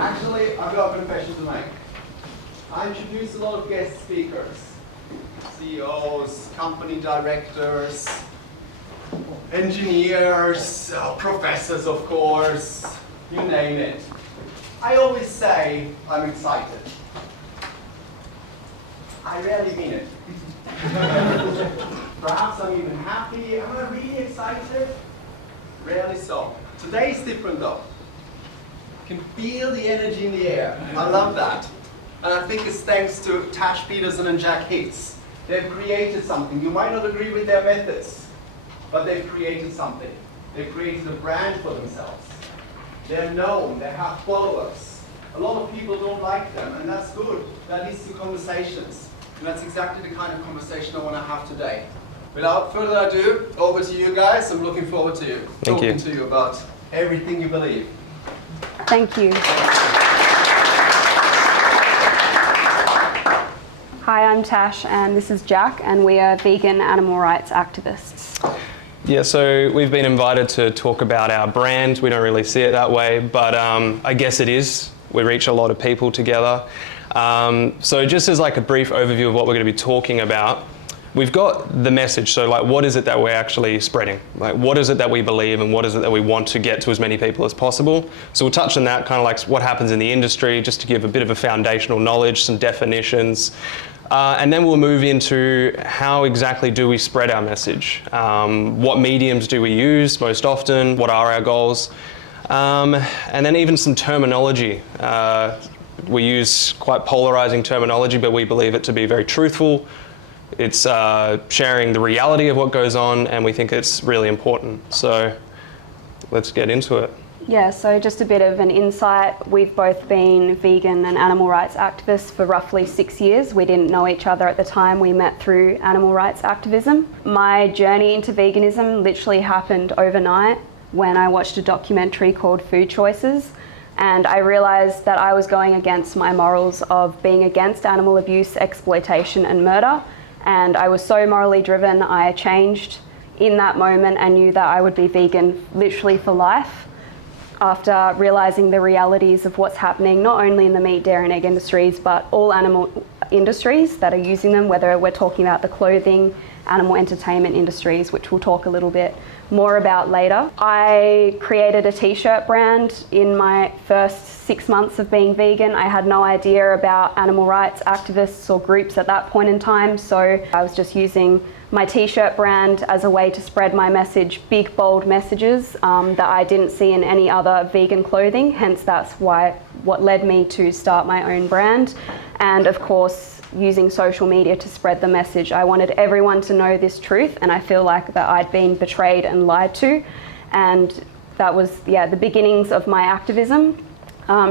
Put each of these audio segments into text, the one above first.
Actually, I've got a confession to make. I introduce a lot of guest speakers, CEOs, company directors, engineers, professors, of course, you name it. I always say I'm excited. I rarely mean it. Perhaps I'm even happy. Am I really excited? Rarely so. Today is different though. You can feel the energy in the air. I love that. And I think it's thanks to Tash, Peterson, and Jack Hicks. They've created something. You might not agree with their methods, but they've created something. They've created a brand for themselves. They're known, they have followers. A lot of people don't like them, and that's good. That leads to conversations. And that's exactly the kind of conversation I want to have today. Without further ado, over to you guys. I'm looking forward to talking to you about everything you believe. Thank you. Hi, I'm Tash, and this is Jack, and we are vegan animal rights activists. Yeah, so we've been invited to talk about our brand. We don't really see it that way, but I guess it is. We reach a lot of people together. So just as like a brief overview of what we're going to be talking about, we've got the message. So like, what is it that we're actually spreading? Like, what is it that we believe and what is it that we want to get to as many people as possible? So we'll touch on that, kind of like what happens in the industry, just to give a bit of a foundational knowledge, some definitions. And then we'll move into how exactly do we spread our message? What mediums do we use most often? What are our goals? And then even some terminology. We use quite polarizing terminology, but we believe it to be very truthful. It's sharing the reality of what goes on, and we think it's really important. So let's get into it. Yeah, so just a bit of an insight. We've both been vegan and animal rights activists for roughly 6 years. We didn't know each other at the time. We met through animal rights activism. My journey into veganism literally happened overnight when I watched a documentary called Food Choices. And I realized that I was going against my morals of being against animal abuse, exploitation, and murder. And I was so morally driven, I changed in that moment and knew that I would be vegan literally for life after realizing the realities of what's happening, not only in the meat, dairy, and egg industries, but all animal industries that are using them, whether we're talking about the clothing, animal entertainment industries, which we'll talk a little bit more about later. I created a t-shirt brand in my first 6 months of being vegan. I had no idea about animal rights activists or groups at that point in time, so I was just using my t-shirt brand as a way to spread my message, big bold messages that I didn't see in any other vegan clothing, hence that's what led me to start my own brand. And of course, using social media to spread the message. I wanted everyone to know this truth, and I feel like that I'd been betrayed and lied to, and that was the beginnings of my activism.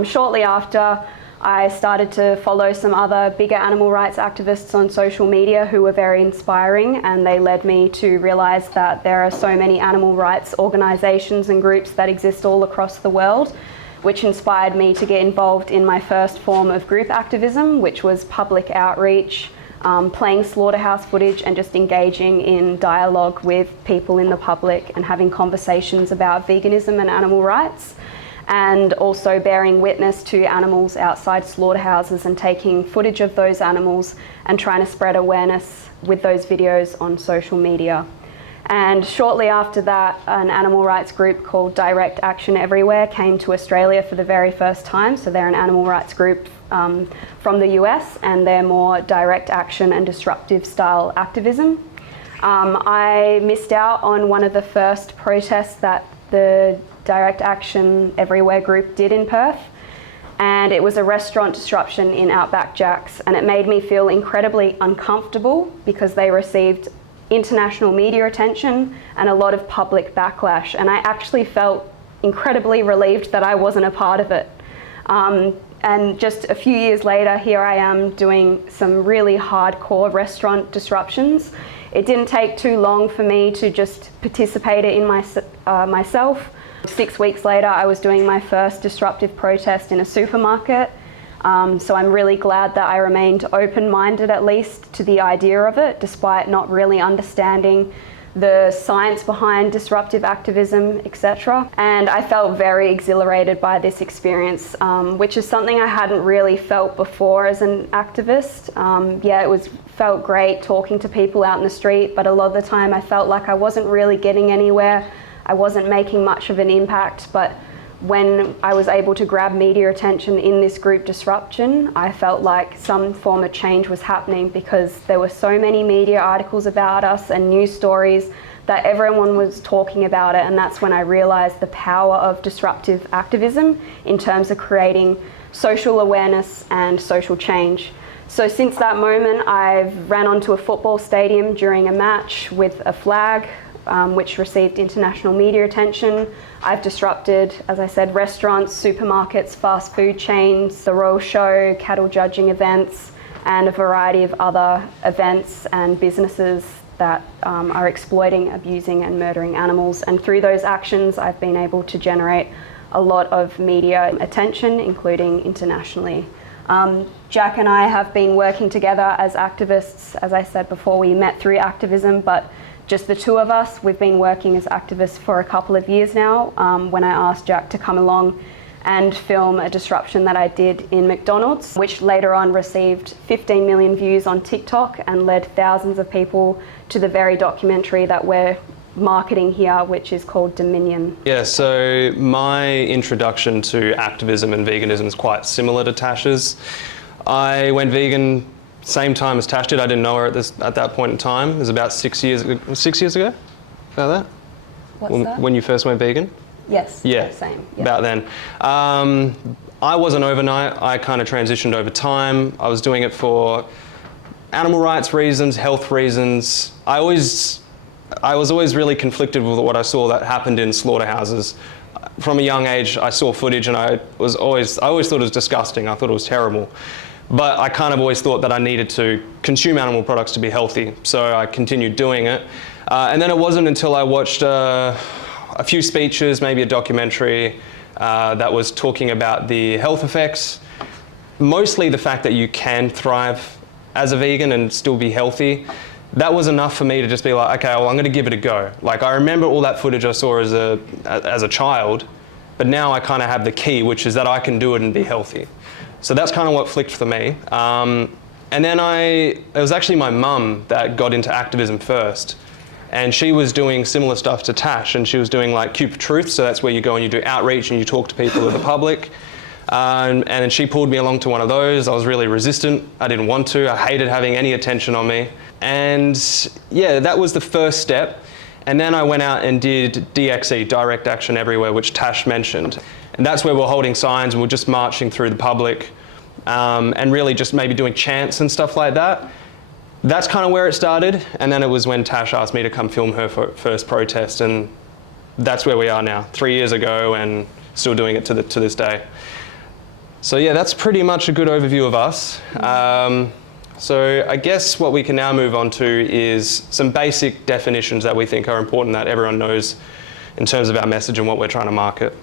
Shortly after, I started to follow some other bigger animal rights activists on social media who were very inspiring, and they led me to realize that there are so many animal rights organizations and groups that exist all across the world, which inspired me to get involved in my first form of group activism, which was public outreach, playing slaughterhouse footage and just engaging in dialogue with people in the public and having conversations about veganism and animal rights, and also bearing witness to animals outside slaughterhouses and taking footage of those animals and trying to spread awareness with those videos on social media. And shortly after that, an animal rights group called Direct Action Everywhere came to Australia for the very first time. So they're an animal rights group from the US, and they're more direct action and disruptive style activism. I missed out on one of the first protests that the Direct Action Everywhere group did in Perth. And it was a restaurant disruption in Outback Jack's, and it made me feel incredibly uncomfortable because they received international media attention and a lot of public backlash, and I actually felt incredibly relieved that I wasn't a part of it. And just a few years later, here I am doing some really hardcore restaurant disruptions. It didn't take too long for me to just participate in myself. 6 weeks later, I was doing my first disruptive protest in a supermarket. So I'm really glad that I remained open-minded, at least, to the idea of it, despite not really understanding the science behind disruptive activism, etc. And I felt very exhilarated by this experience, which is something I hadn't really felt before as an activist. It felt great talking to people out in the street, but a lot of the time I felt like I wasn't really getting anywhere. I wasn't making much of an impact, but when I was able to grab media attention in this group disruption, I felt like some form of change was happening, because there were so many media articles about us and news stories that everyone was talking about it, and that's when I realised the power of disruptive activism in terms of creating social awareness and social change. So since that moment, I've ran onto a football stadium during a match with a flag, which received international media attention. I've disrupted, as I said, restaurants, supermarkets, fast food chains, the Royal Show, cattle judging events, and a variety of other events and businesses that are exploiting, abusing, and murdering animals. And through those actions, I've been able to generate a lot of media attention, including internationally. Jack and I have been working together as activists. As I said before, we met through activism, but just the two of us. We've been working as activists for a couple of years now. When I asked Jack to come along and film a disruption that I did in McDonald's, which later on received 15 million views on TikTok and led thousands of people to the very documentary that we're marketing here, which is called Dominion. Yeah, so my introduction to activism and veganism is quite similar to Tash's. I went vegan same time as Tash did. I didn't know her at that point in time. It was about 6 years ago. 6 years ago? About that? What's that? When you first went vegan? Yes. Yeah. Same. Yeah. About then. I wasn't overnight. I kind of transitioned over time. I was doing it for animal rights reasons, health reasons. I was always really conflicted with what I saw that happened in slaughterhouses. From a young age, I saw footage and I always thought it was disgusting. I thought it was terrible. But I kind of always thought that I needed to consume animal products to be healthy, so I continued doing it. And then it wasn't until I watched a few speeches, maybe a documentary, that was talking about the health effects, mostly the fact that you can thrive as a vegan and still be healthy. That was enough for me to just be like, okay, well, I'm going to give it a go. Like, I remember all that footage I saw as a child, but now I kind of have the key, which is that I can do it and be healthy. So that's kind of what flicked for me. And then it was actually my mum that got into activism first. And she was doing similar stuff to Tash, and she was doing like Cube for Truth, so that's where you go and you do outreach and you talk to people of the public. And then she pulled me along to one of those. I was really resistant. I didn't want to. I hated having any attention on me. And yeah, that was the first step. And then I went out and did DXE, Direct Action Everywhere, which Tash mentioned. And that's where we're holding signs and we're just marching through the public, and really just maybe doing chants and stuff like that. That's kind of where it started. And then it was when Tash asked me to come film her first protest, and that's where we are now, 3 years ago, and still doing it to this day. So yeah, that's pretty much a good overview of us. So I guess what we can now move on to is some basic definitions that we think are important that everyone knows in terms of our message and what we're trying to market.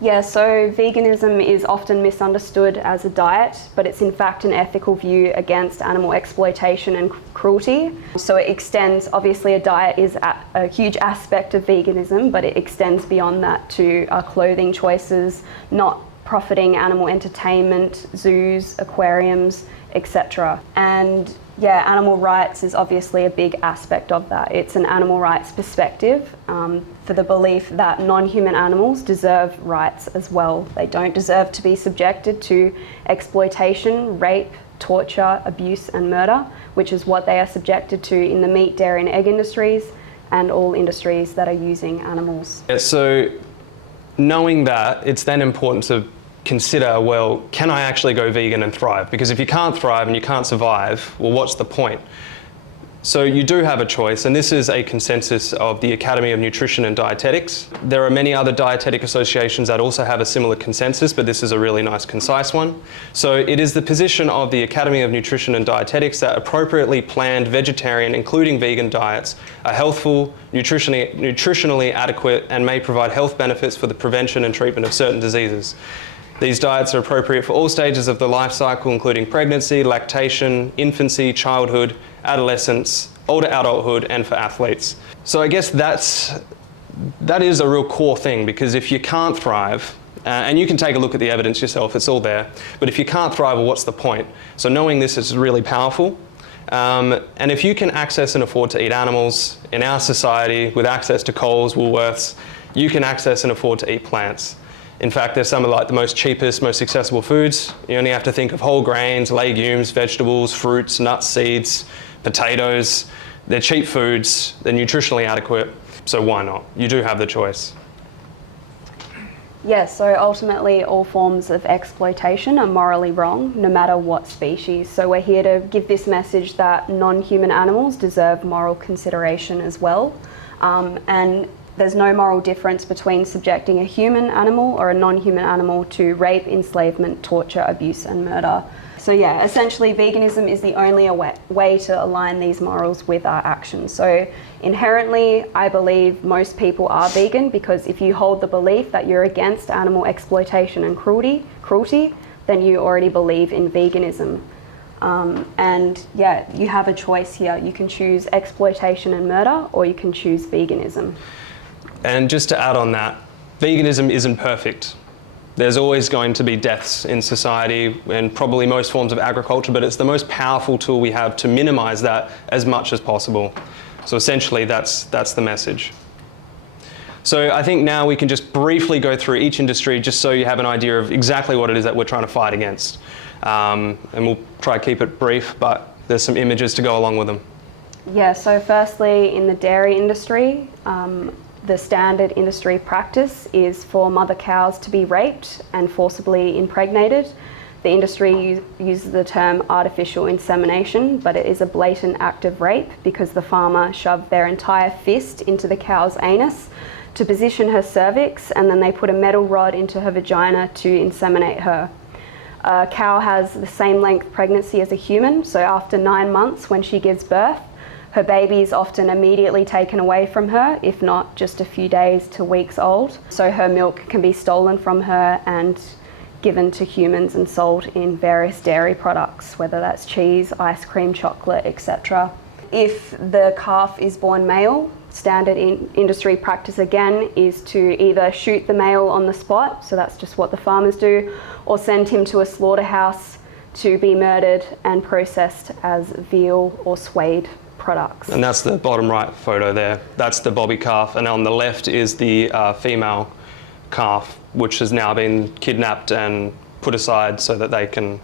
Yeah, so veganism is often misunderstood as a diet, but it's in fact an ethical view against animal exploitation and cruelty. So it extends, obviously a diet is a huge aspect of veganism, but it extends beyond that to our clothing choices, not profiting animal entertainment, zoos, aquariums, etc. And yeah, animal rights is obviously a big aspect of that. It's an animal rights perspective for the belief that non-human animals deserve rights as well. They don't deserve to be subjected to exploitation, rape, torture, abuse and murder, which is what they are subjected to in the meat, dairy and egg industries and all industries that are using animals. Yeah, so knowing that, it's then important to consider, well, can I actually go vegan and thrive? Because if you can't thrive and you can't survive, well, what's the point? So you do have a choice, and this is a consensus of the Academy of Nutrition and Dietetics. There are many other dietetic associations that also have a similar consensus, but this is a really nice, concise one. So it is the position of the Academy of Nutrition and Dietetics that appropriately planned vegetarian, including vegan diets, are healthful, nutritionally adequate, and may provide health benefits for the prevention and treatment of certain diseases. These diets are appropriate for all stages of the life cycle, including pregnancy, lactation, infancy, childhood, adolescence, older adulthood, and for athletes. So I guess that is a real core thing, because if you can't thrive, and you can take a look at the evidence yourself, it's all there, but if you can't thrive, well, what's the point? So knowing this is really powerful. And if you can access and afford to eat animals in our society with access to Coles, Woolworths, you can access and afford to eat plants. In fact, they're some of like the most cheapest, most accessible foods. You only have to think of whole grains, legumes, vegetables, fruits, nuts, seeds, potatoes. They're cheap foods, they're nutritionally adequate, so why not? You do have the choice. Yes, so ultimately all forms of exploitation are morally wrong, no matter what species. So we're here to give this message that non-human animals deserve moral consideration as well. And there's no moral difference between subjecting a human animal or a non-human animal to rape, enslavement, torture, abuse and murder. So yeah, essentially veganism is the only way to align these morals with our actions. So inherently, I believe most people are vegan, because if you hold the belief that you're against animal exploitation and cruelty, then you already believe in veganism. And yeah, you have a choice here. You can choose exploitation and murder, or you can choose veganism. And just to add on that, veganism isn't perfect. There's always going to be deaths in society and probably most forms of agriculture, but it's the most powerful tool we have to minimize that as much as possible. So essentially that's the message. So I think now we can just briefly go through each industry just so you have an idea of exactly what it is that we're trying to fight against. And we'll try to keep it brief, but there's some images to go along with them. Yeah, so firstly, in the dairy industry, the standard industry practice is for mother cows to be raped and forcibly impregnated. The industry uses the term artificial insemination, but it is a blatant act of rape because the farmer shoved their entire fist into the cow's anus to position her cervix, and then they put a metal rod into her vagina to inseminate her. A cow has the same length pregnancy as a human, so after 9 months when she gives birth, her baby is often immediately taken away from her, if not just a few days to weeks old. So her milk can be stolen from her and given to humans and sold in various dairy products, whether that's cheese, ice cream, chocolate, etc. If the calf is born male, standard industry practice again is to either shoot the male on the spot, so that's just what the farmers do, or send him to a slaughterhouse to be murdered and processed as veal or swade products. And that's the bottom right photo there. That's the bobby calf, and on the left is the female calf, which has now been kidnapped and put aside so that they can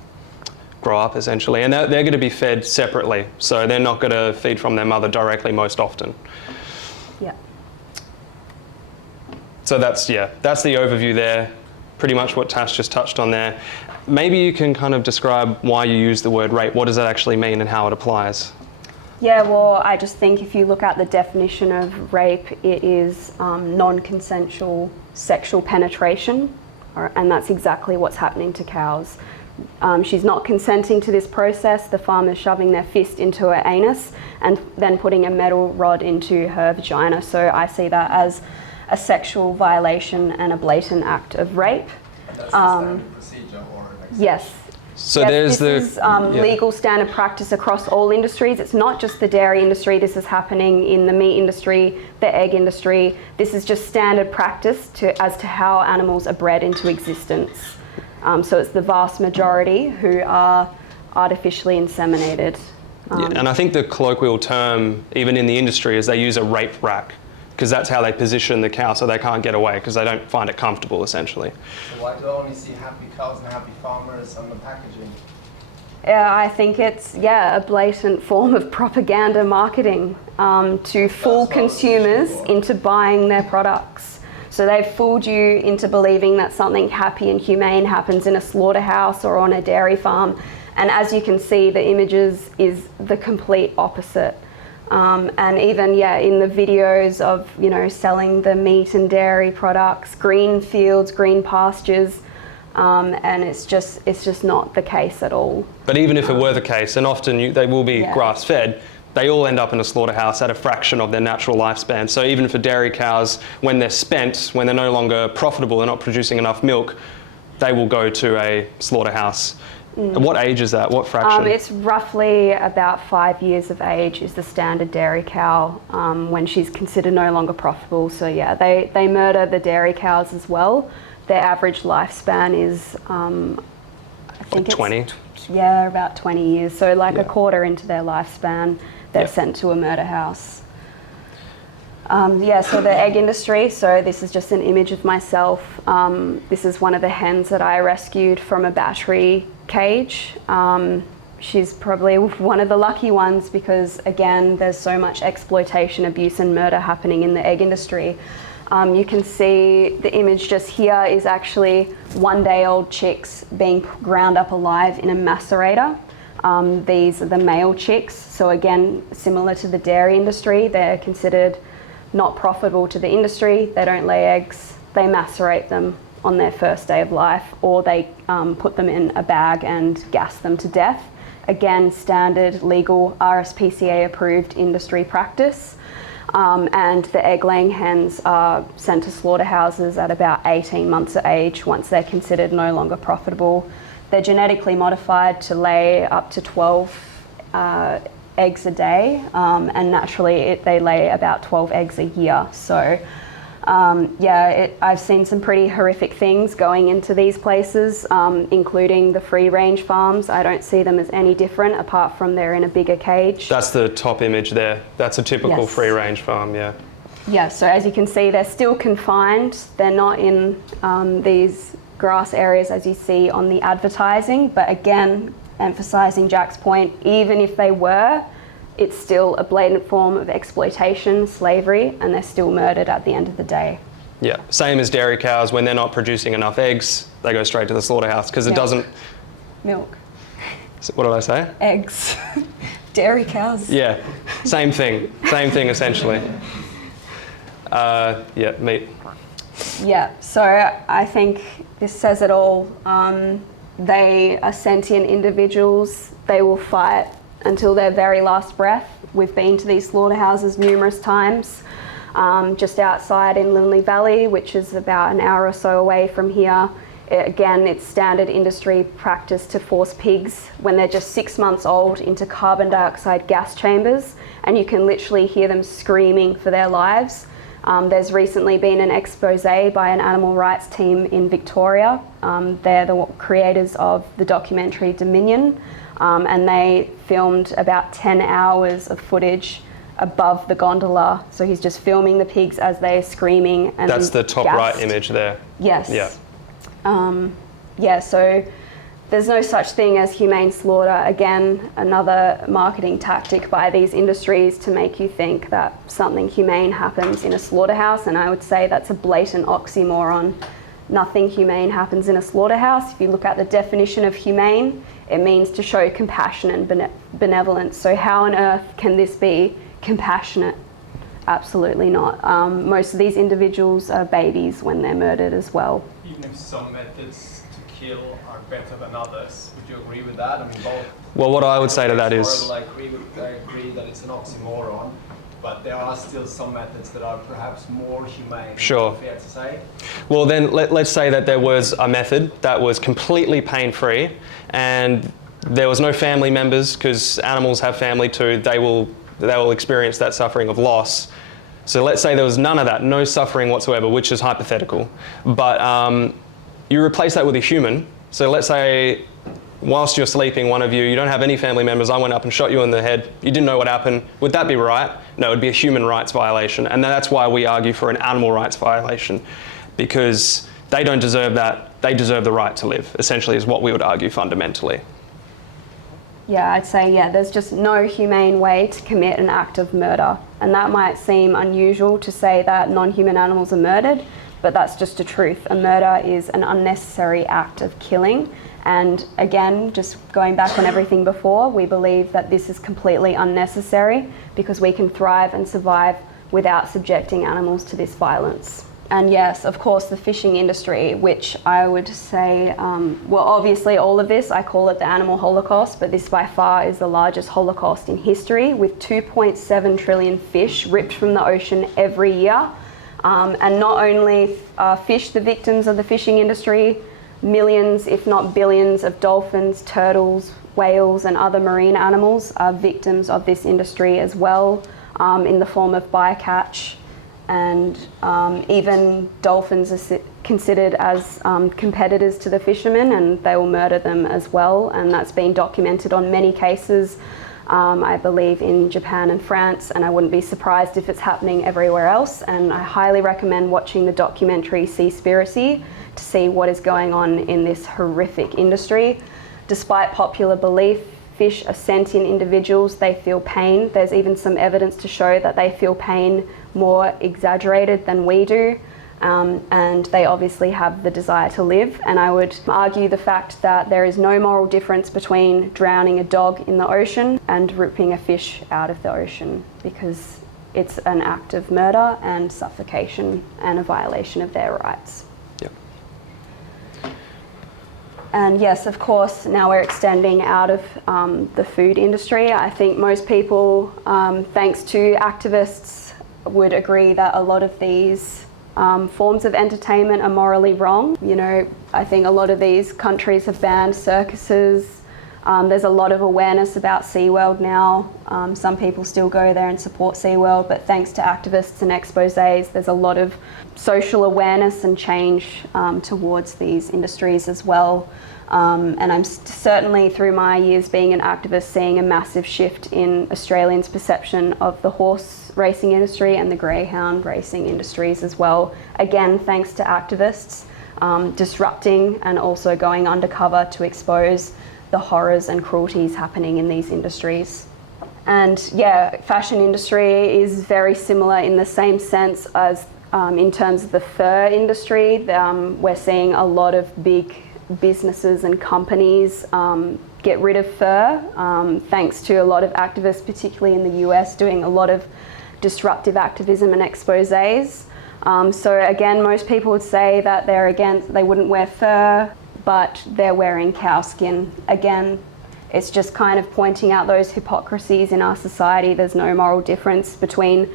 grow up essentially. And they're going to be fed separately, so they're not going to feed from their mother directly most often. Yeah. So that's the overview there, pretty much what Tash just touched on there. Maybe you can kind of describe why you use the word rape. What does that actually mean and how it applies? Yeah, well, I just think if you look at the definition of rape, it is non-consensual sexual penetration, and that's exactly what's happening to cows. She's not consenting to this process. The farmer's shoving their fist into her anus and then putting a metal rod into her vagina. So I see that as a sexual violation and a blatant act of rape. And that's the standard procedure or an exception? Yes. So yes, this is legal standard practice across all industries. It's not just the dairy industry. This is happening in the meat industry, the egg industry. This is just standard practice as to how animals are bred into existence. So it's the vast majority who are artificially inseminated. And I think the colloquial term, even in the industry, is they use a rape rack, because that's how they position the cow so they can't get away, because they don't find it comfortable, essentially. So why do I only see happy cows and happy farmers on the packaging? I think it's, a blatant form of propaganda marketing to fool consumers into buying their products. So they've fooled you into believing that something happy and humane happens in a slaughterhouse or on a dairy farm. And as you can see, the images is the complete opposite. And even, in the videos of, selling the meat and dairy products, green fields, green pastures, and it's just not the case at all. But even if it were the case, and often they will be grass-fed, they all end up in a slaughterhouse at a fraction of their natural lifespan. So even for dairy cows, when they're spent, when they're no longer profitable, they're not producing enough milk, they will go to a slaughterhouse. What age is that? What fraction? It's roughly about 5 years of age is the standard dairy cow when she's considered no longer profitable. So yeah, they murder the dairy cows as well. Their average lifespan is, I think like 20? Yeah, about 20 years. So like Yeah. a quarter into their lifespan, they're sent to a murder house. So the egg industry, so this is just an image of myself. This is one of the hens that I rescued from a battery cage. She's probably one of the lucky ones because, again, there's so much exploitation, abuse and murder happening in the egg industry. You can see the image just here is actually 1-day-old chicks being ground up alive in a macerator. These are the male chicks. So again, similar to the dairy industry, they're considered not profitable to the industry. They don't lay eggs. They macerate them on their first day of life, or they put them in a bag and gas them to death. Again, standard, legal, RSPCA approved industry practice. And the egg-laying hens are sent to slaughterhouses at about 18 months of age once they're considered no longer profitable. They're genetically modified to lay up to 12 eggs a day, and naturally they lay about 12 eggs a year. So I've seen some pretty horrific things going into these places, including the free-range farms. I don't see them as any different apart from they're in a bigger cage. That's the top image there. That's a typical free-range farm, yeah. Yeah, so as you can see, they're still confined. They're not in these grass areas as you see on the advertising, but again, emphasising Jack's point, even if they were, it's still a blatant form of exploitation, slavery, and they're still murdered at the end of the day. Yeah, same as dairy cows. When they're not producing enough eggs, they go straight to the slaughterhouse because it doesn't... Milk. What did I say? Eggs. Dairy cows. Yeah, same thing essentially. Meat. Yeah, so I think this says it all. They are sentient individuals. They will fight until their very last breath. We've been to these slaughterhouses numerous times, just outside in Lindley Valley, which is about an hour or so away from here. Again, it's standard industry practice to force pigs when they're just 6 months old into carbon dioxide gas chambers, and you can literally hear them screaming for their lives. There's recently been an expose by an animal rights team in Victoria. They're the creators of the documentary Dominion, and they filmed about 10 hours of footage above the gondola. So he's just filming the pigs as they're screaming. And that's the top gassed. right image there. Yes. Yeah. So there's no such thing as humane slaughter. Again, another marketing tactic by these industries to make you think that something humane happens in a slaughterhouse, and I would say that's a blatant oxymoron. Nothing humane happens in a slaughterhouse. If you look at the definition of humane, it means to show compassion and benevolence. So how on earth can this be compassionate? Absolutely not. Most of these individuals are babies when they're murdered as well. Even if some methods to kill are better than others, would you agree with that? I mean, both. Well, what I would say to that is... I agree that it's an oxymoron, but there are still some methods that are perhaps more humane. Sure. Fair to say. Well, then let's say that there was a method that was completely pain-free and there was no family members, because animals have family too. They will experience that suffering of loss. So let's say there was none of that, no suffering whatsoever, which is hypothetical. But you replace that with a human. So let's say whilst you're sleeping, one of you don't have any family members, I went up and shot you in the head, you didn't know what happened. Would that be right? No, it would be a human rights violation. And that's why we argue for an animal rights violation, because they don't deserve that. They deserve the right to live, essentially, is what we would argue fundamentally. Yeah, I'd say, there's just no humane way to commit an act of murder. And that might seem unusual to say that non-human animals are murdered, but that's just the truth. A murder is an unnecessary act of killing. And again, just going back on everything before, we believe that this is completely unnecessary because we can thrive and survive without subjecting animals to this violence. And yes, of course, the fishing industry, which I would say, obviously all of this, I call it the animal holocaust, but this by far is the largest holocaust in history, with 2.7 trillion fish ripped from the ocean every year. And not only are fish the victims of the fishing industry, Millions, if not billions, of dolphins, turtles, whales and other marine animals are victims of this industry as well, in the form of bycatch, and even dolphins are considered as competitors to the fishermen, and they will murder them as well, and that's been documented on many cases, I believe in Japan and France, and I wouldn't be surprised if it's happening everywhere else. And I highly recommend watching the documentary SEASPIRACY to see what is going on in this horrific industry. Despite popular belief, fish are sentient individuals, they feel pain. There's even some evidence to show that they feel pain more exaggerated than we do. And they obviously have the desire to live. And I would argue the fact that there is no moral difference between drowning a dog in the ocean and ripping a fish out of the ocean, because it's an act of murder and suffocation and a violation of their rights. Yep. And yes, of course, now we're extending out of the food industry. I think most people, thanks to activists, would agree that a lot of these forms of entertainment are morally wrong. You know, I think a lot of these countries have banned circuses. There's a lot of awareness about SeaWorld now. Some people still go there and support SeaWorld, but thanks to activists and exposés, there's a lot of social awareness and change towards these industries as well. And I'm certainly, through my years being an activist, seeing a massive shift in Australians' perception of the horse racing industry and the greyhound racing industries as well. Again, thanks to activists disrupting and also going undercover to expose the horrors and cruelties happening in these industries. And yeah, fashion industry is very similar in the same sense as in terms of the fur industry. We're seeing a lot of big businesses and companies get rid of fur, thanks to a lot of activists, particularly in the US, doing a lot of disruptive activism and exposés. So again, most people would say that they wouldn't wear fur, but they're wearing cow skin. Again, it's just kind of pointing out those hypocrisies in our society. There's no moral difference between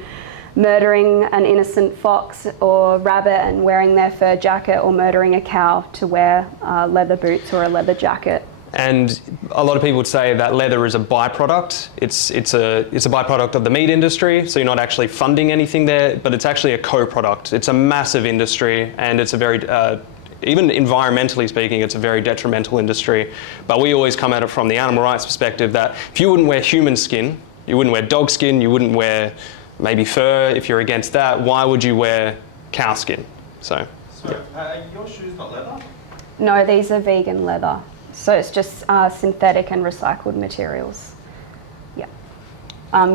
murdering an innocent fox or rabbit and wearing their fur jacket, or murdering a cow to wear leather boots or a leather jacket. And a lot of people would say that leather is a byproduct. It's a byproduct of the meat industry, so you're not actually funding anything there, but it's actually a co-product. It's a massive industry, and it's a very, even environmentally speaking, it's a very detrimental industry. But we always come at it from the animal rights perspective that if you wouldn't wear human skin, you wouldn't wear dog skin, you wouldn't wear maybe fur, if you're against that, why would you wear cow skin? So are your shoes not leather? No, these are vegan leather. So it's just synthetic and recycled materials. Yeah.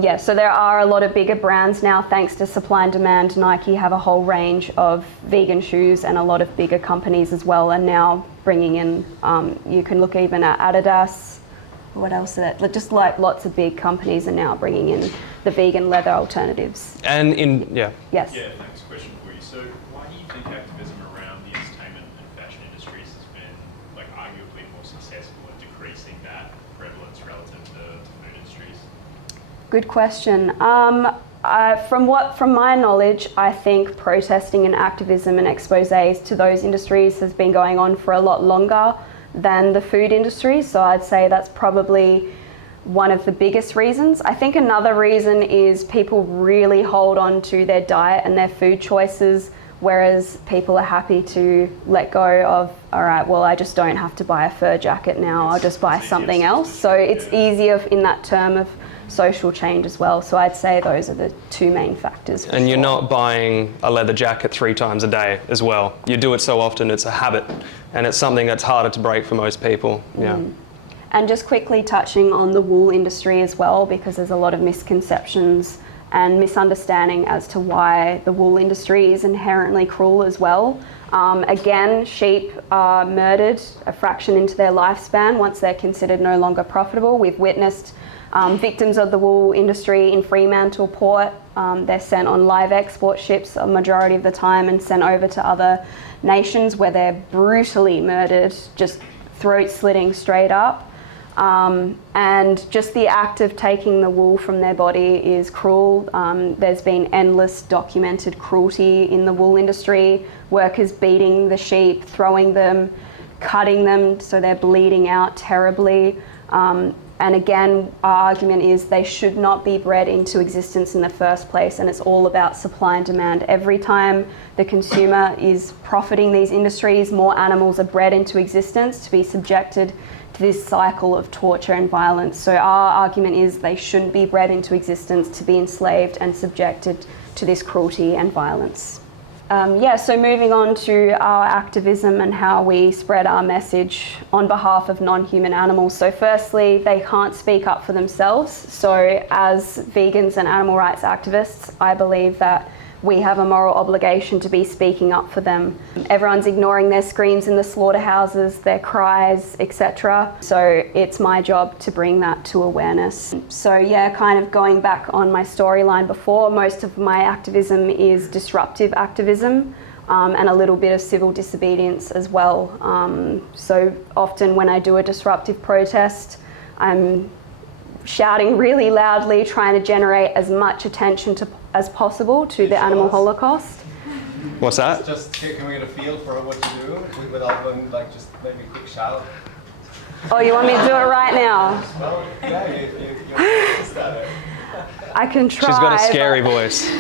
Yeah, so there are a lot of bigger brands now, thanks to supply and demand. Nike have a whole range of vegan shoes, and a lot of bigger companies as well are now bringing in, you can look even at Adidas. What else is it? Just like lots of big companies are now bringing in the vegan leather alternatives. And Yes. Yeah, next question for you. So why do you think activism around the entertainment and fashion industries has been like arguably more successful in decreasing that prevalence relative to food industries? Good question. From my knowledge, I think protesting and activism and exposés to those industries has been going on for a lot longer than the food industry. So I'd say that's probably one of the biggest reasons. I think another reason is people really hold on to their diet and their food choices, whereas people are happy to let go of, all right, well, I just don't have to buy a fur jacket now, I'll just buy something else. So it's easier in that term of social change as well. So I'd say those are the two main factors. And you're not buying a leather jacket 3 times a day as well. You do it so often, it's a habit, and it's something that's harder to break for most people. Yeah. And just quickly touching on the wool industry as well, because there's a lot of misconceptions and misunderstanding as to why the wool industry is inherently cruel as well. Again, sheep are murdered a fraction into their lifespan once they're considered no longer profitable. We've witnessed victims of the wool industry in Fremantle Port. They're sent on live export ships a majority of the time and sent over to other nations where they're brutally murdered, just throat slitting straight up. And just the act of taking the wool from their body is cruel. There's been endless documented cruelty in the wool industry, workers beating the sheep, throwing them cutting them so they're bleeding out terribly. And again, our argument is they should not be bred into existence in the first place, and it's all about supply and demand. Every time the consumer is profiting these industries, more animals are bred into existence to be subjected to this cycle of torture and violence. So our argument is they shouldn't be bred into existence to be enslaved and subjected to this cruelty and violence. So moving on to our activism and how we spread our message on behalf of non-human animals. So firstly, they can't speak up for themselves. So as vegans and animal rights activists, I believe that we have a moral obligation to be speaking up for them. Everyone's ignoring their screams in the slaughterhouses, their cries, etc. So it's my job to bring that to awareness. So yeah, kind of going back on my storyline before, most of my activism is disruptive activism and a little bit of civil disobedience as well. So often when I do a disruptive protest, I'm shouting really loudly, trying to generate as much attention as possible to the animal holocaust. What's that? Just can we get a feel for what you do without going, like, just maybe a quick shout? Oh, you want me to do it right now? Well, yeah, you start it. I can try. She's got a scary voice.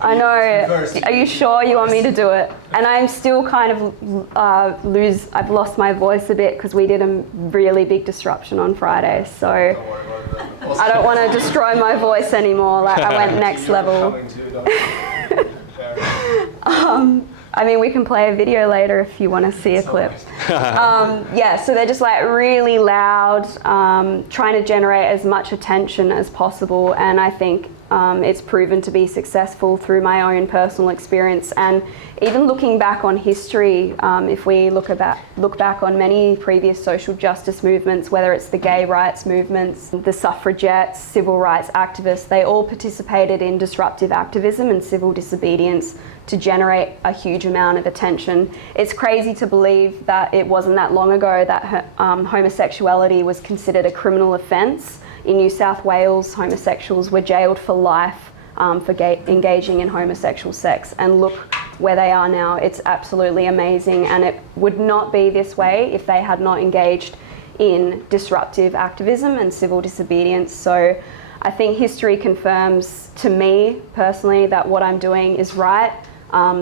I know. Are you sure you want me to do it? And I'm still kind of I've lost my voice a bit because we did a really big disruption on Friday. So I don't want to destroy my voice anymore. Like I went next level. I mean, we can play a video later if you want to see a clip. So they're just like really loud, trying to generate as much attention as possible. And I think it's proven to be successful through my own personal experience. And even looking back on history, if we look back on many previous social justice movements, whether it's the gay rights movements, the suffragettes, civil rights activists, they all participated in disruptive activism and civil disobedience to generate a huge amount of attention. It's crazy to believe that it wasn't that long ago that homosexuality was considered a criminal offence. In New South Wales, homosexuals were jailed for life for engaging in homosexual sex. And look where they are now. It's absolutely amazing, and it would not be this way if they had not engaged in disruptive activism and civil disobedience. So I think history confirms to me personally that what I'm doing is right.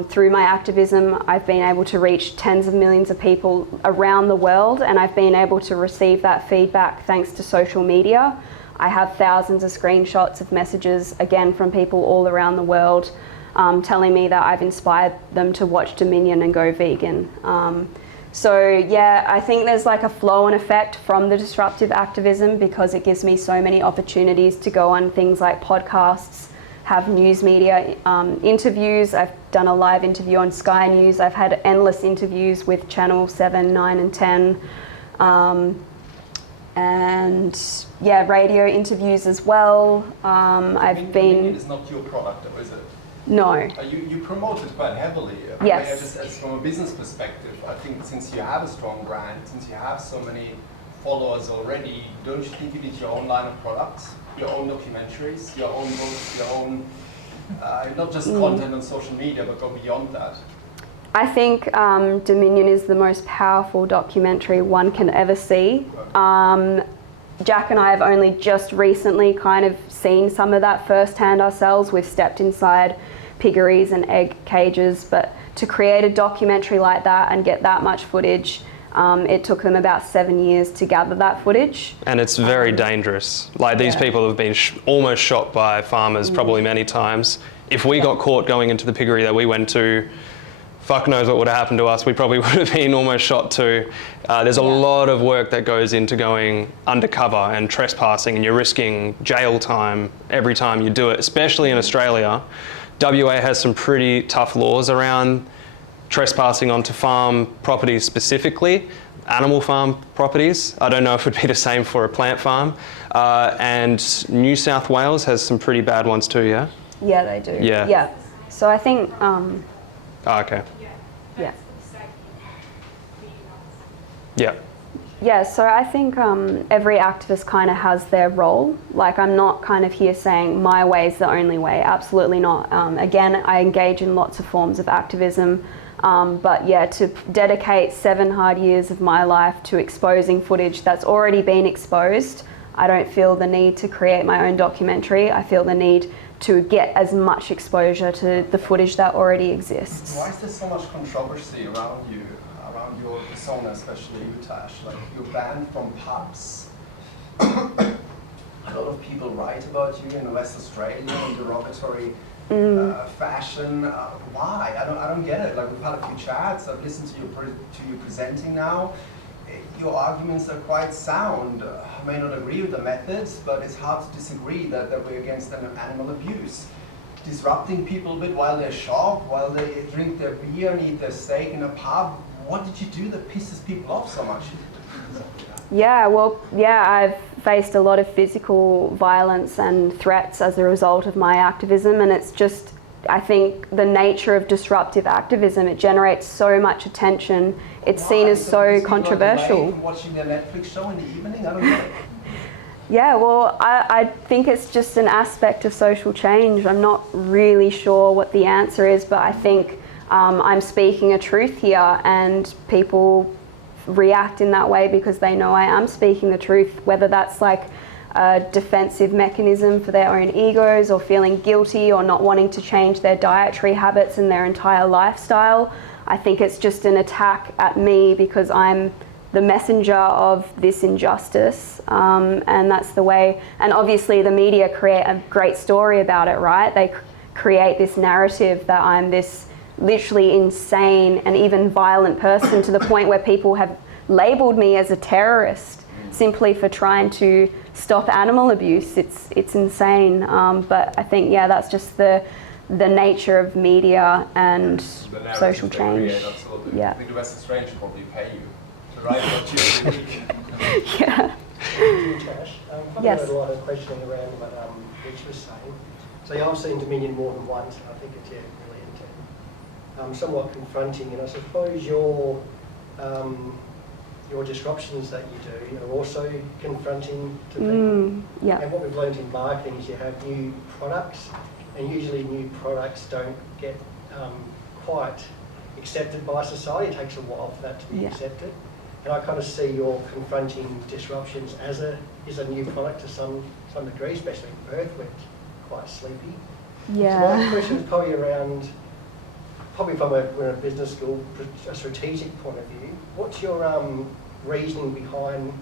Through my activism, I've been able to reach tens of millions of people around the world, and I've been able to receive that feedback thanks to social media. I have thousands of screenshots of messages, again, from people all around the world, telling me that I've inspired them to watch Dominion and go vegan. So yeah, I think there's like a flow and effect from the disruptive activism because it gives me so many opportunities to go on things like podcasts, have news media interviews. I've done a live interview on Sky News. I've had endless interviews with Channel 7, 9 and 10. And yeah, radio interviews as well. Dominion is not your product, though, is it? No. You promote it quite heavily. Yes. Just as from a business perspective, I think since you have a strong brand, since you have so many followers already, don't you think you need your own line of products? Your own documentaries, your own books, your own, not just content on social media, but go beyond that? I think Dominion is the most powerful documentary one can ever see. Jack and I have only just recently kind of seen some of that firsthand ourselves. We've stepped inside piggeries and egg cages, but to create a documentary like that and get that much footage, it took them about 7 years to gather that footage. And it's very dangerous. Like these people have been almost shot by farmers probably many times. If we got caught going into the piggery that we went to, fuck knows what would have happened to us. We probably would have been almost shot too. There's a lot of work that goes into going undercover and trespassing, and you're risking jail time every time you do it, especially in Australia. WA has some pretty tough laws around trespassing onto farm properties specifically, animal farm properties. I don't know if it would be the same for a plant farm. And New South Wales has some pretty bad ones too, yeah? Yeah, they do. Yeah. So I think... okay. Yeah. Yeah. Yeah, so I think every activist kind of has their role. Like, I'm not kind of here saying my way is the only way. Absolutely not. Again, I engage in lots of forms of activism. But yeah, to dedicate 7 hard years of my life to exposing footage that's already been exposed, I don't feel the need to create my own documentary. I feel the need to get as much exposure to the footage that already exists. Why is there so much controversy around you, around your persona, especially you, Tash? Like, you're banned from pubs. A lot of people write about you in West Australia in derogatory fashion. Why? I don't get it. Like, we've had a few chats. I've listened to you presenting now. Your arguments are quite sound. I may not agree with the methods, but it's hard to disagree that we're against animal abuse. Disrupting people a bit while they shop, while they drink their beer and eat their steak in a pub. What did you do that pisses people off so much? Yeah, well, I've faced a lot of physical violence and threats as a result of my activism, and it's just, I think, the nature of disruptive activism. It generates so much attention. It's seen as so controversial. From watching their Netflix show in the evening, I don't get it. Yeah, well, I think it's just an aspect of social change. I'm not really sure what the answer is, but I think I'm speaking a truth here, and people react in that way because they know I am speaking the truth, whether that's like a defensive mechanism for their own egos, or feeling guilty, or not wanting to change their dietary habits and their entire lifestyle. I think it's just an attack at me because I'm the messenger of this injustice, and that's the way. And obviously the media create a great story about it, right? They create this narrative that I'm this literally insane and even violent person, to the point where people have labelled me as a terrorist simply for trying to stop animal abuse. It's insane, but I think, yeah, that's just the nature of media and social change. Absolutely. Yeah. I think the West Australians should probably pay you to write about you every week. Yeah. Tash, Yes. I've got a lot of questioning around what Rich was saying. So yeah, I've seen Dominion more than once, and I think it's really somewhat confronting. And I suppose your disruptions that you do are also confronting to people. Yeah. And what we've learned in marketing is you have new products, and usually new products don't get quite accepted by society. It takes a while for that to be accepted. And I kind of see your confronting disruptions as a new product to some degree, especially in birth, where it's quite sleepy. Yeah. So my question is probably around, from we're in a business school, a strategic point of view. What's your reasoning behind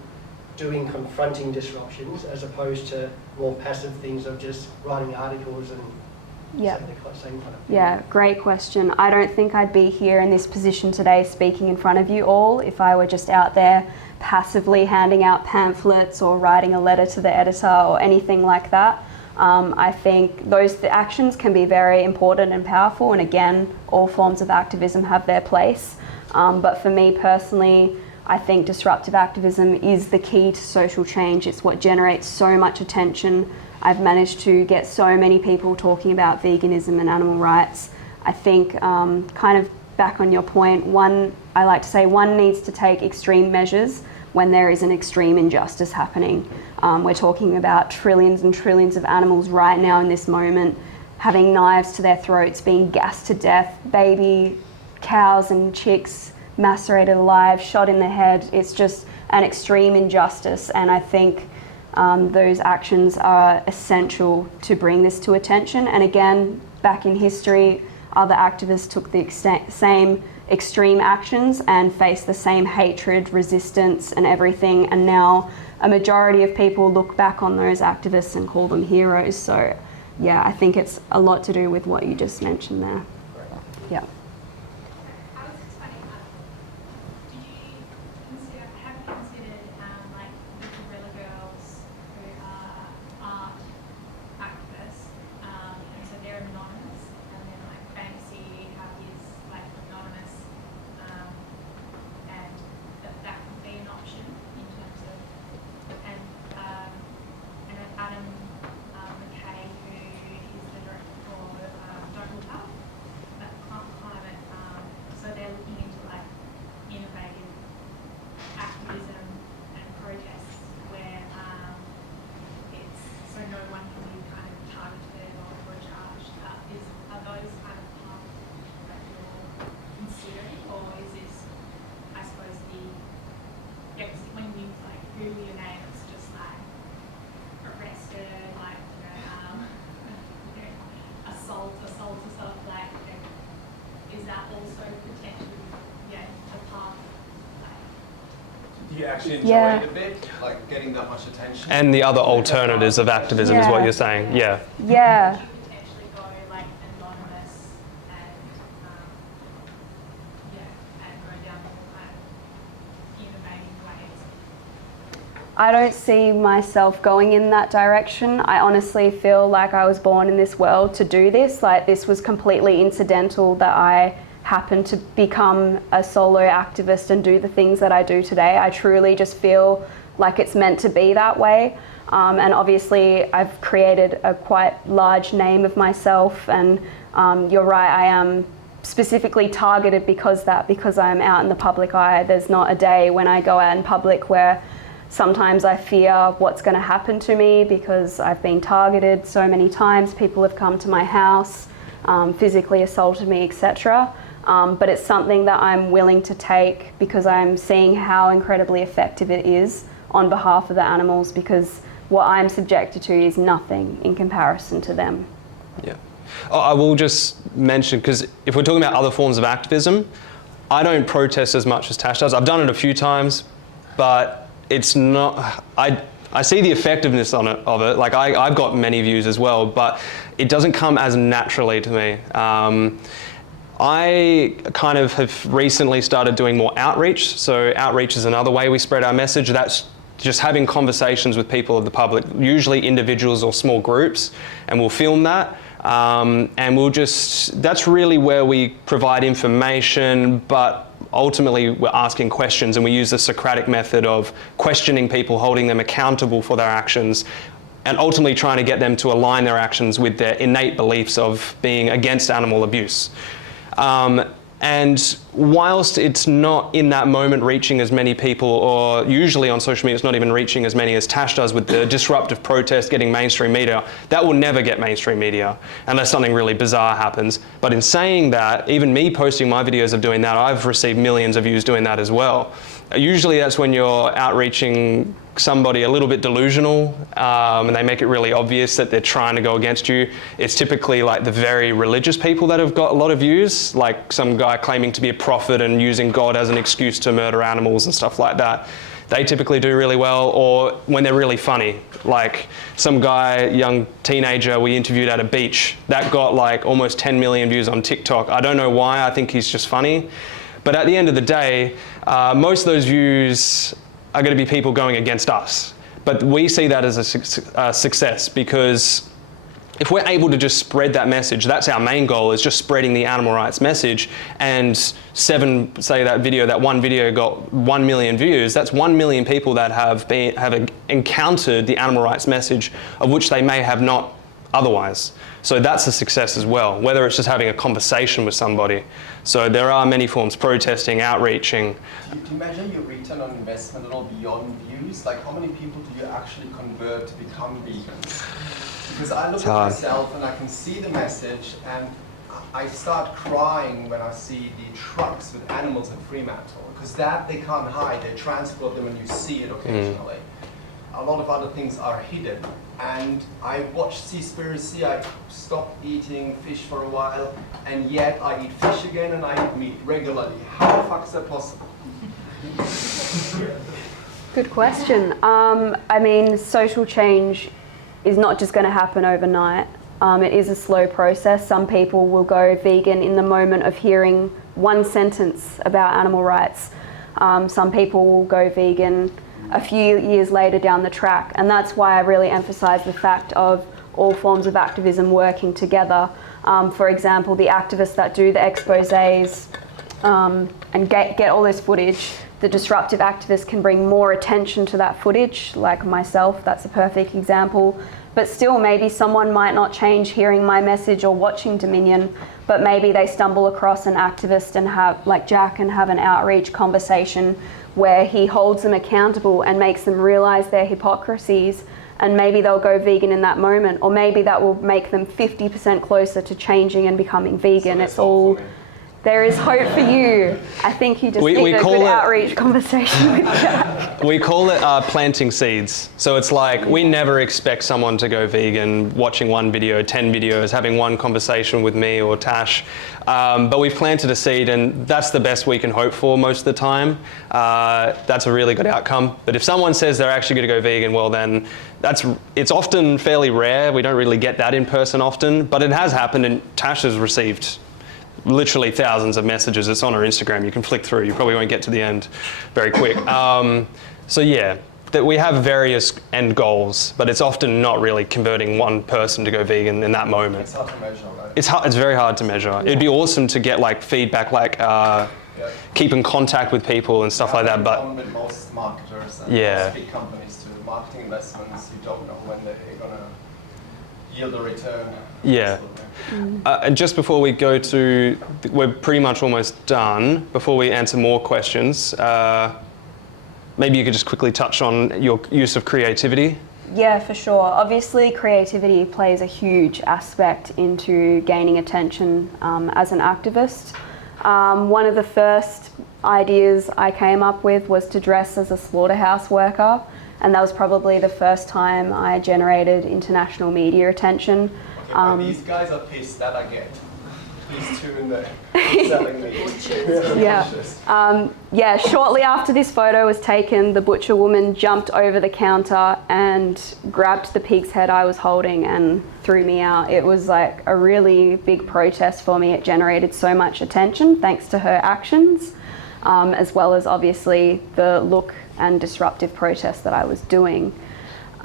doing confronting disruptions as opposed to more passive things of just writing articles and Yeah. saying the same kind of thing? Yeah, great question. I don't think I'd be here in this position today speaking in front of you all if I were just out there passively handing out pamphlets or writing a letter to the editor or anything like that. I think the actions can be very important and powerful, and again, all forms of activism have their place. But for me personally, I think disruptive activism is the key to social change. It's what generates so much attention. I've managed to get so many people talking about veganism and animal rights. I think, kind of back on your point, I like to say one needs to take extreme measures when there is an extreme injustice happening. We're talking about trillions and trillions of animals right now in this moment having knives to their throats, being gassed to death, baby cows and chicks macerated alive, shot in the head. It's just an extreme injustice, and I think those actions are essential to bring this to attention. And again, back in history, other activists took the same extreme actions and faced the same hatred, resistance and everything, and now a majority of people look back on those activists and call them heroes. So yeah, I think it's a lot to do with what you just mentioned there. Yeah. you actually enjoy Yeah. it a bit, like getting that much attention. And the other alternatives of activism is what Yeah. you're saying, yeah. Yeah. Potentially go like anonymous and and go down more kind of innovative ways. I don't see myself going in that direction. I honestly feel like I was born in this world to do this. Like, this was completely incidental that I happened to become a solo activist and do the things that I do today. I truly just feel like it's meant to be that way. And obviously I've created a quite large name of myself, and you're right, I am specifically targeted because I'm out in the public eye. There's not a day when I go out in public where sometimes I fear what's going to happen to me because I've been targeted so many times. People have come to my house, physically assaulted me, etc. But it's something that I'm willing to take because I'm seeing how incredibly effective it is on behalf of the animals, because what I'm subjected to is nothing in comparison to them. Yeah. Oh, I will just mention, because if we're talking about other forms of activism, I don't protest as much as Tash does. I've done it a few times, but it's not, I see the effectiveness of it. Like, I've got many views as well, but it doesn't come as naturally to me. I kind of have recently started doing more outreach. So outreach is another way we spread our message. That's just having conversations with people of the public, usually individuals or small groups, and we'll film that. And we'll just, that's really where we provide information, but ultimately we're asking questions, and we use the Socratic method of questioning people, holding them accountable for their actions, and ultimately trying to get them to align their actions with their innate beliefs of being against animal abuse. And whilst it's not in that moment reaching as many people, or usually on social media it's not even reaching as many as Tash does with the disruptive protest getting mainstream media, that will never get mainstream media unless something really bizarre happens. But in saying that, even me posting my videos of doing that, I've received millions of views doing that as well. Usually that's when you're outreaching somebody a little bit delusional, and they make it really obvious that they're trying to go against you. It's typically like the very religious people that have got a lot of views, like some guy claiming to be a prophet and using God as an excuse to murder animals and stuff like that. They typically do really well, or when they're really funny. Like some guy, young teenager we interviewed at a beach, that got like almost 10 million views on TikTok. I don't know why, I think he's just funny. But at the end of the day, most of those views are going to be people going against us. But we see that as a success, because if we're able to just spread that message, that's our main goal, is just spreading the animal rights message, and that one video got 1 million views, that's 1 million people that have encountered the animal rights message, of which they may have not otherwise. So that's a success as well, whether it's just having a conversation with somebody. So there are many forms: protesting, outreaching. Do you measure your return on investment at all beyond views? Like, how many people do you actually convert to become vegans? Because I look at myself and I can see the message, and I start crying when I see the trucks with animals in Fremantle, because that they can't hide. They transport them and you see it occasionally. A lot of other things are hidden. And I watched SEASPIRACY, I stopped eating fish for a while, and yet I eat fish again and I eat meat regularly. How the fuck is that possible? Good question. I mean, social change is not just going to happen overnight. It is a slow process. Some people will go vegan in the moment of hearing one sentence about animal rights. Some people will go vegan a few years later down the track, and that's why I really emphasize the fact of all forms of activism working together. For example, the activists that do the exposés and get all this footage, the disruptive activists can bring more attention to that footage, like myself, that's a perfect example. But still, maybe someone might not change hearing my message or watching Dominion, but maybe they stumble across an activist and have, like Jack, and have an outreach conversation where he holds them accountable and makes them realize their hypocrisies, and maybe they'll go vegan in that moment, or maybe that will make them 50% closer to changing and becoming vegan. So It's all, There is hope for you. I think you just need a good outreach conversation with Jack. We call it planting seeds. So it's like we never expect someone to go vegan watching one video, 10 videos, having one conversation with me or Tash. But we've planted a seed, and that's the best we can hope for most of the time. That's a really good outcome. But if someone says they're actually going to go vegan, well then it's often fairly rare. We don't really get that in person often, but it has happened, and Tash has received literally thousands of messages. It's on her Instagram. You can flick through. You probably won't get to the end very quick. So yeah, that we have various end goals, but it's often not really converting one person to go vegan in that moment. It's hard to measure, right? It's very hard to measure. It'd be awesome to get like feedback, like keep in contact with people and stuff like that. But with most marketers and yeah, most big companies to marketing investments, you don't know when they're going to yield a return. yeah. And just before we go to, we're pretty much almost done. Before we answer more questions, maybe you could just quickly touch on your use of creativity. Yeah, for sure. Obviously, creativity plays a huge aspect into gaining attention as an activist. One of the first ideas I came up with was to dress as a slaughterhouse worker, and that was probably the first time I generated international media attention. These guys are pissed that I get. These two in there selling meat. Yeah, shortly after this photo was taken, the butcher woman jumped over the counter and grabbed the pig's head I was holding and threw me out. It was like a really big protest for me. It generated so much attention thanks to her actions, as well as obviously the look and disruptive protest that I was doing.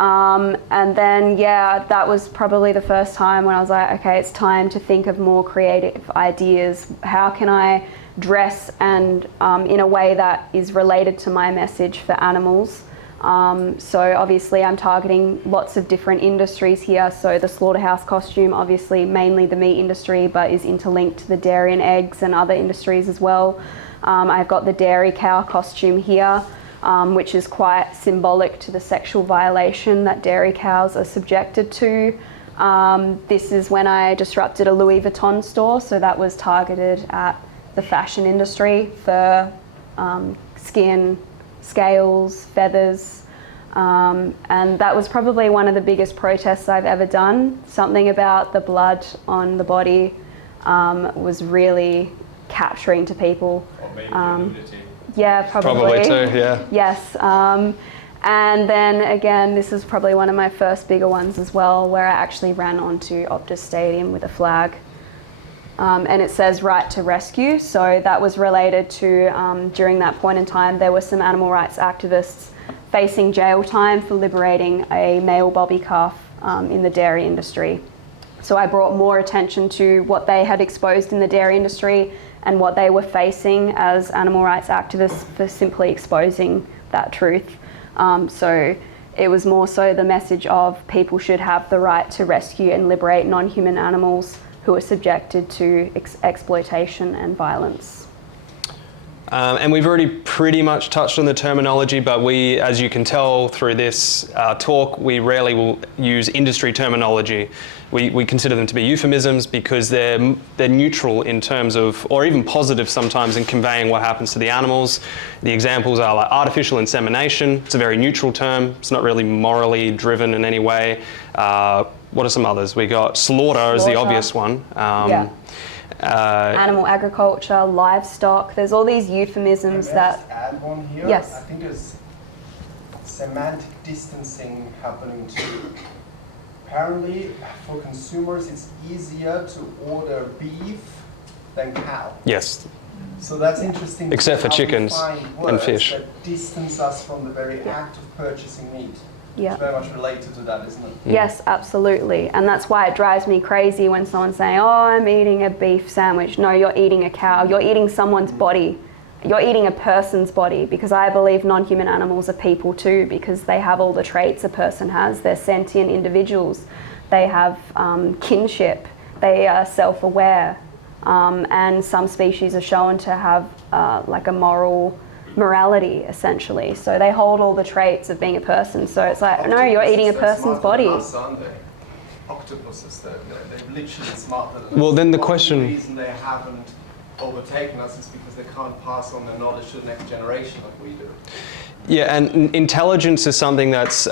And then, yeah, that was probably the first time when I was like, okay, it's time to think of more creative ideas. How can I dress and in a way that is related to my message for animals? So obviously I'm targeting lots of different industries here. So the slaughterhouse costume, obviously mainly the meat industry, but is interlinked to the dairy and eggs and other industries as well. I've got the dairy cow costume here. Which is quite symbolic to the sexual violation that dairy cows are subjected to. This is when I disrupted a Louis Vuitton store, so that was targeted at the fashion industry for skin, scales, feathers, and that was probably one of the biggest protests I've ever done. Something about the blood on the body was really capturing to people. Or maybe nudity. Yeah, Probably too, yeah. Yes. And then again, this is probably one of my first bigger ones as well, where I actually ran onto Optus Stadium with a flag. And it says right to rescue. So that was related to, during that point in time, there were some animal rights activists facing jail time for liberating a male bobby calf in the dairy industry. So I brought more attention to what they had exposed in the dairy industry and what they were facing as animal rights activists for simply exposing that truth. So it was more so the message of people should have the right to rescue and liberate non-human animals who are subjected to exploitation and violence. And we've already pretty much touched on the terminology, but we, as you can tell through this talk, we rarely will use industry terminology. We consider them to be euphemisms because they're neutral in terms of, or even positive sometimes in conveying what happens to the animals. The examples are like artificial insemination. It's a very neutral term. It's not really morally driven in any way. What are some others? We got slaughter is the obvious one. Animal agriculture, livestock. There's all these euphemisms that. Just add one here. Yes. I think there's semantic distancing happening too. Apparently, for consumers, it's easier to order beef than cow. Yes. So that's interesting. Except for how we chickens find and words fish. that distance us from the very act of purchasing meat. Yeah. It's very much related to that, isn't it? Yes, absolutely. And that's why it drives me crazy when someone's saying, oh, I'm eating a beef sandwich. No, you're eating a cow. You're eating someone's body. You're eating a person's body, because I believe non-human animals are people too, because they have all the traits a person has. They're sentient individuals. They have kinship. They are self-aware. And some species are shown to have like a morality, essentially. So they hold all the traits of being a person. So it's like, no, you're eating a person's body. Octopuses, they're literally smarter than us. Well, then the One question. reason they haven't overtaken us is because they can't pass on their knowledge to the next generation like we do. Yeah, and intelligence is something that's,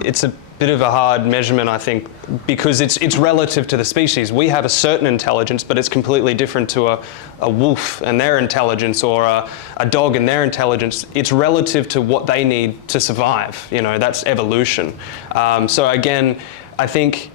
it's a bit of a hard measurement, I think, because it's relative to the species. We have a certain intelligence, but it's completely different to a wolf and their intelligence, or a dog and their intelligence. It's relative to what they need to survive. You know, that's evolution. So again, I think,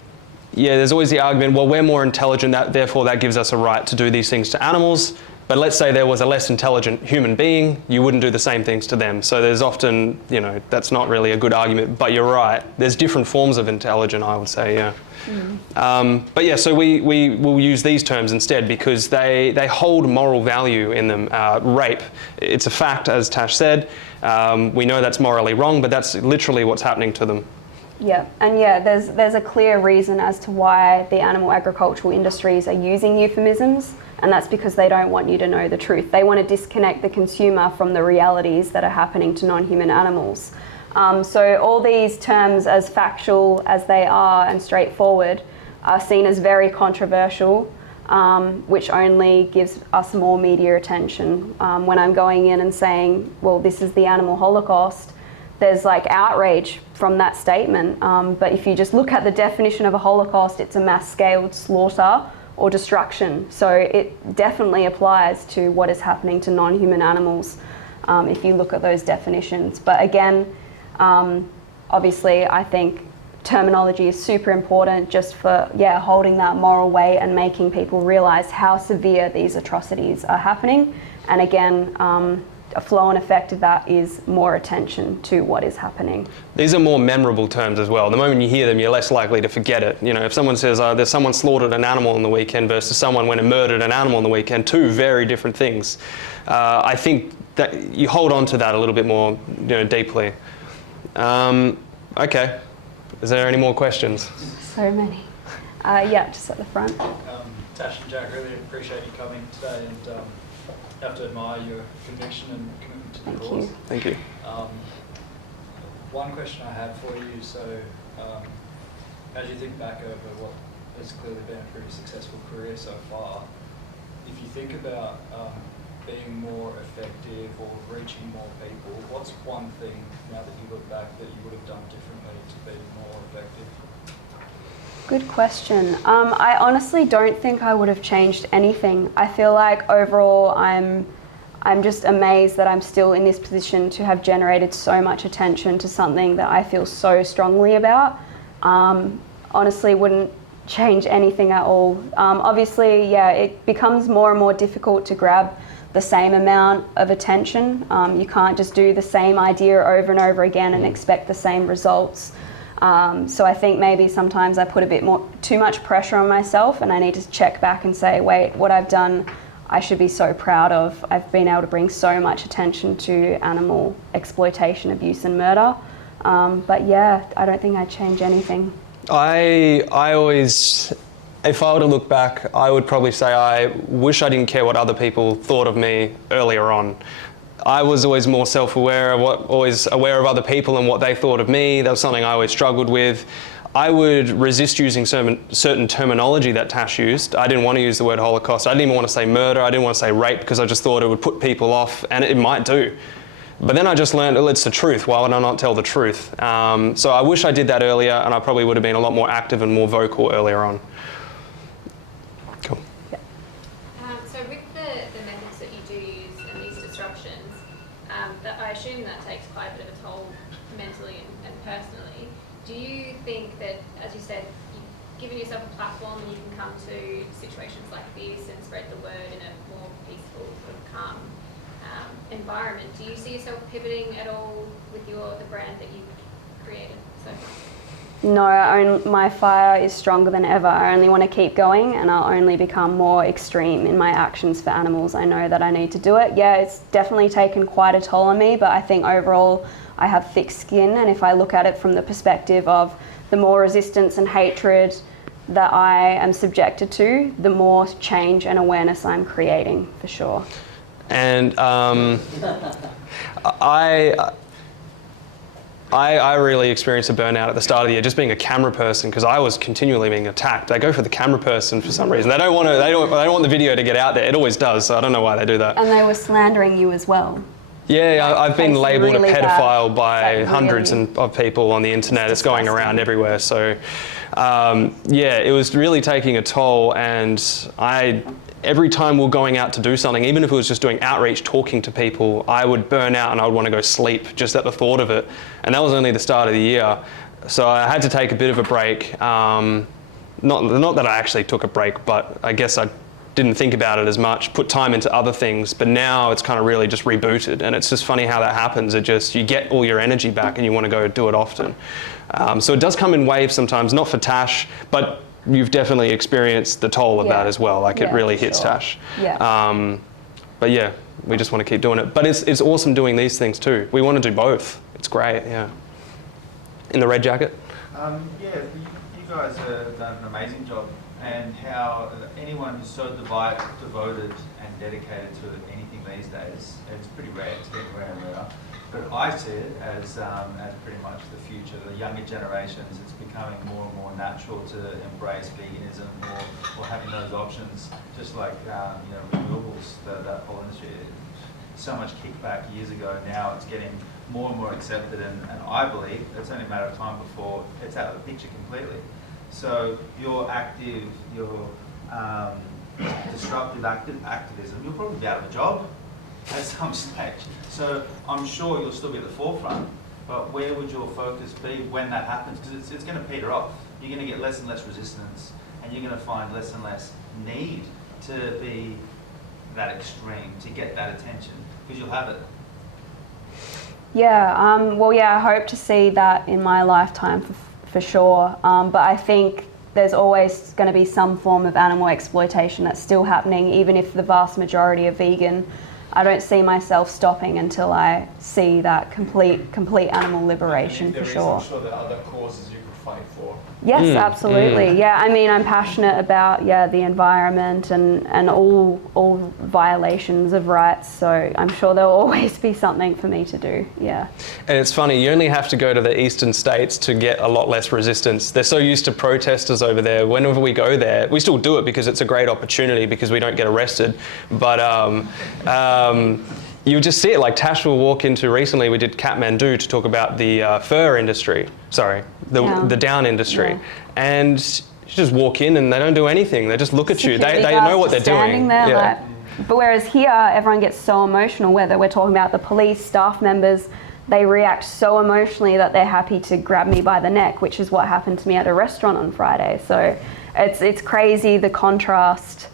yeah, there's always the argument, well, we're more intelligent, therefore that gives us a right to do these things to animals. But let's say there was a less intelligent human being, you wouldn't do the same things to them. So there's often, you know, that's not really a good argument, but you're right. There's different forms of intelligence, I would say, yeah. But yeah, so we will use these terms instead because they hold moral value in them. Rape, it's a fact, as Tash said. We know that's morally wrong, but that's literally what's happening to them. Yeah, and yeah, there's a clear reason as to why the animal agricultural industries are using euphemisms, and that's because they don't want you to know the truth. They want to disconnect the consumer from the realities that are happening to non-human animals. So all these terms, as factual as they are and straightforward, are seen as very controversial, which only gives us more media attention. When I'm going in and saying, well, this is the animal holocaust, there's like outrage from that statement. But if you just look at the definition of a holocaust, it's a mass-scaled slaughter or destruction. So it definitely applies to what is happening to non-human animals if you look at those definitions. But again, obviously, I think terminology is super important just for, yeah, holding that moral weight and making people realise how severe these atrocities are happening. And again, a flow-on effect of that is more attention to what is happening. These are more memorable terms as well. The moment you hear them, you're less likely to forget it. You know, if someone says, there's someone slaughtered an animal on the weekend versus someone went and murdered an animal on the weekend, two very different things. I think that you hold on to that a little bit more, you know, deeply. Okay. Is there any more questions? So many. Yeah, just at the front. Tash and Jack, really appreciate you coming today, and have to admire your conviction and commitment to the cause. Thank you. One question I have for you, so as you think back over what has clearly been a pretty successful career so far, if you think about being more effective or reaching more people, what's one thing now that you look back that you would have done differently to be more effective? Good question. I honestly don't think I would have changed anything. I feel like overall I'm just amazed that I'm still in this position to have generated so much attention to something that I feel so strongly about. Honestly, wouldn't change anything at all. Obviously, yeah, it becomes more and more difficult to grab the same amount of attention. You can't just do the same idea over and over again and expect the same results. So I think maybe sometimes I put a bit too much pressure on myself, and I need to check back and say, wait, what I've done, I should be so proud of. I've been able to bring so much attention to animal exploitation, abuse and murder. But yeah, I don't think I'd change anything. I always, if I were to look back, I would probably say I wish I didn't care what other people thought of me earlier on. I was always more self-aware, always aware of other people and what they thought of me. That was something I always struggled with. I would resist using certain terminology that Tash used. I didn't want to use the word Holocaust. I didn't even want to say murder. I didn't want to say rape because I just thought it would put people off, and it might do. But then I just learned, well, it's the truth. Why would I not tell the truth? So I wish I did that earlier, and I probably would have been a lot more active and more vocal earlier on. Cool. So with the methods that you do use and these disruptions, I assume that takes quite a bit of a toll mentally and personally. Do you think that, as you said, you've given yourself a platform and you can come to situations like this and spread the word in a more peaceful, sort of calm environment? Do you see yourself pivoting at all with the brand that you've created so far? No, my fire is stronger than ever. I only want to keep going, and I'll only become more extreme in my actions for animals. I know that I need to do it. Yeah, it's definitely taken quite a toll on me, but I think overall I have thick skin, and if I look at it from the perspective of the more resistance and hatred that I am subjected to, the more change and awareness I'm creating, for sure. I really experienced a burnout at the start of the year, just being a camera person, because I was continually being attacked. They go for the camera person for some reason. They don't want the video to get out there. It always does, so I don't know why they do that. And they were slandering you as well. Yeah, I've been labelled really a pedophile by Like, hundreds really? of people on the internet. It's going around everywhere. So, yeah, it was really taking a toll. And every time we were going out to do something, even if it was just doing outreach, talking to people, I would burn out and I would want to go sleep just at the thought of it. And that was only the start of the year. So I had to take a bit of a break. Not that I actually took a break, but I guess I didn't think about it as much, put time into other things, but now it's kind of really just rebooted, and it's just funny how that happens. You get all your energy back and you want to go do it often. So it does come in waves sometimes, not for Tash, but you've definitely experienced the toll of that as well. Like it really hits Tash. Yeah. But yeah, we just want to keep doing it. But it's awesome doing these things too. We want to do both. It's great, yeah. In the red jacket? Yeah, you guys have done an amazing job, and how anyone who's so devoted and dedicated to anything these days, it's pretty rare, it's getting rarer and rarer. But I see it as pretty much the future. The younger generations, it's becoming more and more natural to embrace veganism or having those options, just like renewables, that whole industry. So much kickback years ago, now it's getting more and more accepted, and I believe it's only a matter of time before it's out of the picture completely. So your active, your disruptive activism, you'll probably be out of a job at some stage. So I'm sure you'll still be at the forefront, but where would your focus be when that happens? Because it's going to peter off. You're going to get less and less resistance, and you're going to find less and less need to be that extreme, to get that attention, because you'll have it. Yeah, well, yeah, I hope to see that in my lifetime for sure. But I think there's always going to be some form of animal exploitation that's still happening, even if the vast majority are vegan. I don't see myself stopping until I see that complete animal liberation, for sure. I'm sure there are other causes you could fight for. Yes, absolutely. Yeah, I mean, I'm passionate about the environment and all violations of rights. So I'm sure there'll always be something for me to do. Yeah. And it's funny, you only have to go to the eastern states to get a lot less resistance. They're so used to protesters over there. Whenever we go there, we still do it because it's a great opportunity because we don't get arrested. But you just see it, like Tash will walk into, recently we did Kathmandu to talk about the fur industry, the down industry. Yeah. And you just walk in and they don't do anything, they just look at you, they know what they're doing. There, but whereas here, everyone gets so emotional, whether we're talking about the police, staff members, they react so emotionally that they're happy to grab me by the neck, which is what happened to me at a restaurant on Friday. So it's crazy, the contrast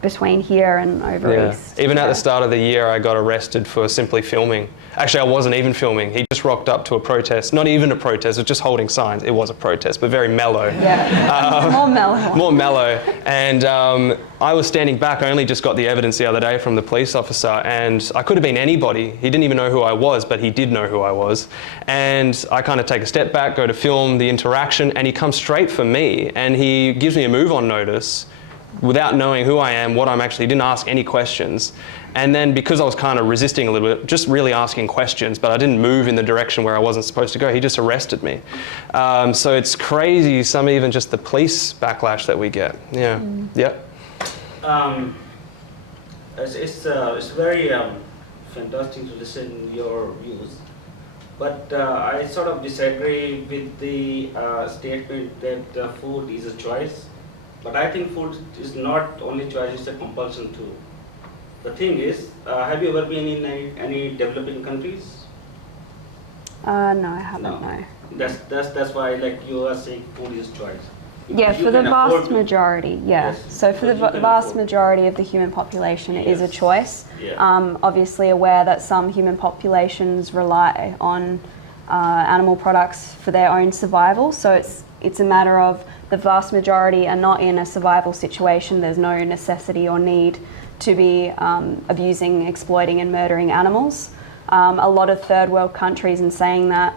between here and over east. Even at the start of the year, I got arrested for simply filming. Actually, I wasn't even filming. He just rocked up to a protest. Not even a protest, it was just holding signs. It was a protest, but very mellow. Yeah, more mellow. More mellow. And I was standing back. I only just got the evidence the other day from the police officer, and I could have been anybody. He didn't even know who I was, but he did know who I was. And I kind of take a step back, go to film the interaction, and he comes straight for me, and he gives me a move-on notice without knowing who I am, what I'm actually, didn't ask any questions. And then because I was kind of resisting a little bit, just really asking questions, but I didn't move in the direction where I wasn't supposed to go, he just arrested me. So it's crazy, some even just the police backlash that we get. Yeah. It's very fantastic to listen to your views. But I sort of disagree with the statement that food is a choice. But I think food is not only choice, it's a compulsion too. The thing is, have you ever been in any developing countries? No, I haven't, no. That's why, like you are saying, food is choice. Yeah, for the vast majority, yes. So for the vast majority of the human population, it is a choice. Yeah. Obviously aware that some human populations rely on animal products for their own survival. So it's a matter of the vast majority are not in a survival situation. There's no necessity or need to be abusing, exploiting and murdering animals. A lot of third world countries, in saying that,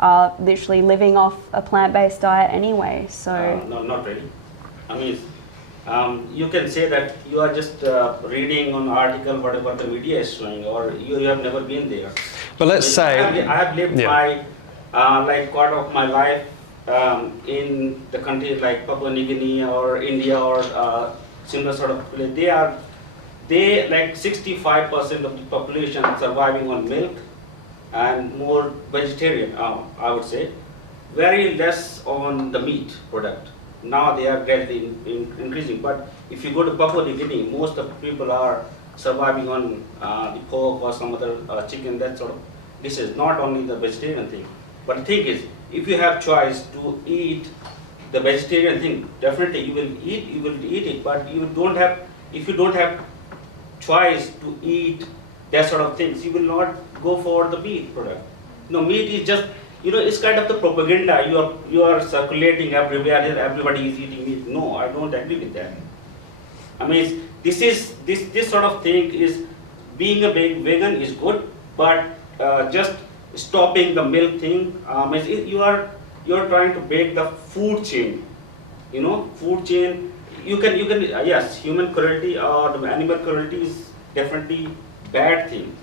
are literally living off a plant-based diet anyway. So no, not really. I mean, you can say that you are just reading an article, whatever the media is showing, or you have never been there. But let's say... I have lived my, like quarter of my life in the country like Papua New Guinea or India or similar sort of place. They like 65% of the population surviving on milk and more vegetarian, I would say. Very less on the meat product. Now they are gradually increasing. But if you go to Papua New Guinea, most of the people are surviving on the pork or some other chicken, that sort of dishes, not only the vegetarian thing. But the thing is, if you have choice to eat the vegetarian thing, definitely you will eat it. But if you don't have choice to eat that sort of things, you will not go for the meat product. Meat is just, it's kind of the propaganda you are circulating everywhere. Everybody is eating meat. No, I don't agree with that. I mean, this sort of thing is, being a vegan is good, but just stopping the milk thing, you are trying to break the food chain. Food chain. You can yes, human cruelty or the animal cruelty is definitely bad thing.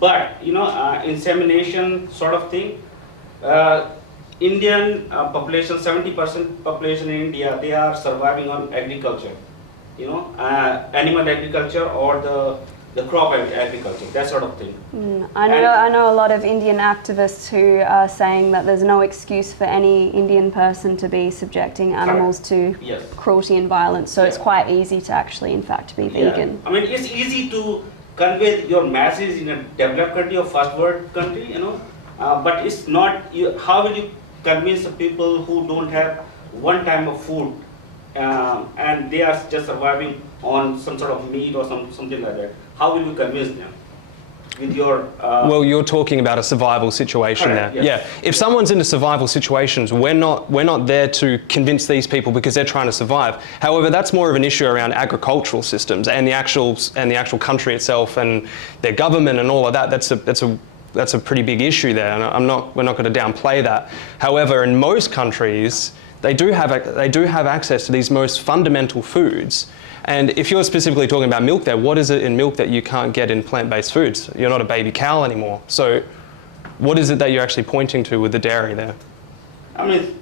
But insemination sort of thing. Indian population, 70% population in India, they are surviving on agriculture. Animal agriculture or the crop agriculture, that sort of thing. I know a lot of Indian activists who are saying that there's no excuse for any Indian person to be subjecting animals to cruelty and violence, so it's quite easy to actually, in fact, be vegan. I mean, it's easy to convey your message in a developed country or first world country, but it's not, how will you convince the people who don't have one time of food and they are just surviving on some sort of meat or something like that? How will you convince them? With your well, you're talking about a survival situation there. Yes. Yeah. If someone's in a survival situations, we're not there to convince these people because they're trying to survive. However, that's more of an issue around agricultural systems and the actual country itself and their government and all of that. That's a pretty big issue there, and we're not going to downplay that. However, in most countries, they do have access to these most fundamental foods. And if you're specifically talking about milk there, what is it in milk that you can't get in plant-based foods? You're not a baby cow anymore. So what is it that you're actually pointing to with the dairy there? I mean,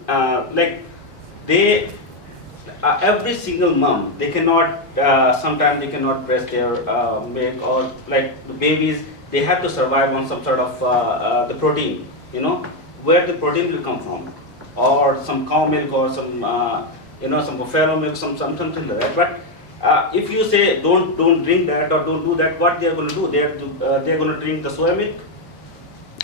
every single mom, they cannot, sometimes they cannot breast their milk, or like the babies, they have to survive on some sort of the protein, where the protein will come from, or some cow milk or some, some buffalo milk, something like that. But if you say don't drink that or don't do that, what they are going to do? They're going to drink the soya milk.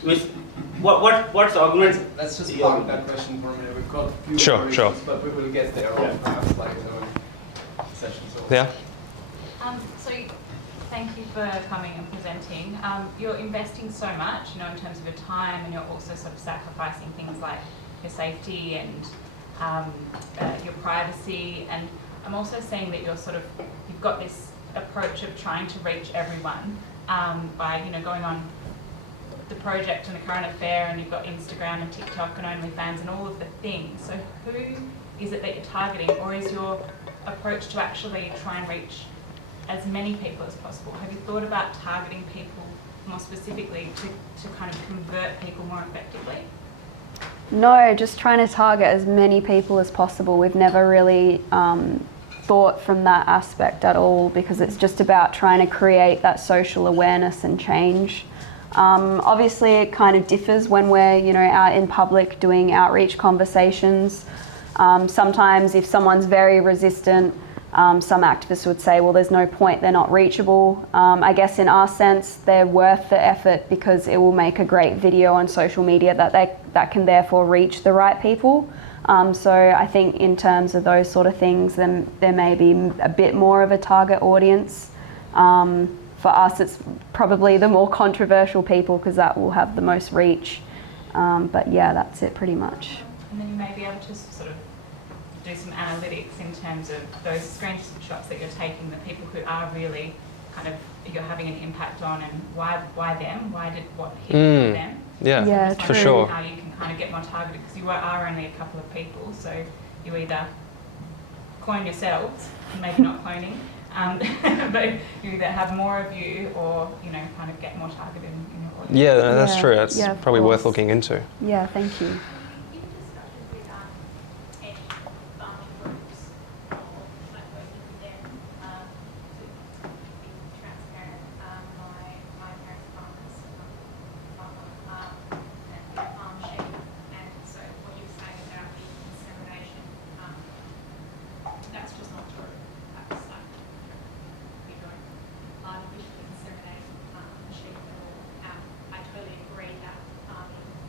What's the argument? Let's just park that question for a minute. We've got a few Sure. but we will get there perhaps later in sessions. Yeah. So thank you for coming and presenting. You're investing so much, in terms of your time, and you're also sort of sacrificing things like your safety and your privacy. And I'm also seeing that you've got this approach of trying to reach everyone by, going on the project and the current affair, and you've got Instagram and TikTok and OnlyFans and all of the things. So who is it that you're targeting, or is your approach to actually try and reach as many people as possible? Have you thought about targeting people more specifically to kind of convert people more effectively? No, just trying to target as many people as possible. We've never really thought from that aspect at all, because it's just about trying to create that social awareness and change. Obviously, it kind of differs when we're, out in public doing outreach conversations. Sometimes if someone's very resistant, some activists would say, well, there's no point, they're not reachable. I guess in our sense, they're worth the effort because it will make a great video on social media that can therefore reach the right people. So I think in terms of those sort of things, then there may be a bit more of a target audience. For us, it's probably the more controversial people because that will have the most reach. But yeah, that's it pretty much. And then you may be able to sort of do some analytics in terms of those screenshots that you're taking, the people who are really kind of, you're having an impact on, and why them? Why did what hit them? Yeah, so for sure. How you can kind of get more targeted, because you are only a couple of people, so you either clone yourselves, maybe not cloning, but you either have more of you or, kind of get more targeted in your Yeah, that's Yeah, true. That's yeah, of probably worth course. looking into. Yeah, thank you. In discussions with any farming groups or like working with them, to be transparent, my parents are farmers, and we farm sheep, and so what you're saying about the insemination, that's just not true. That's like, we don't artificially inseminate sheep at all. I totally agree that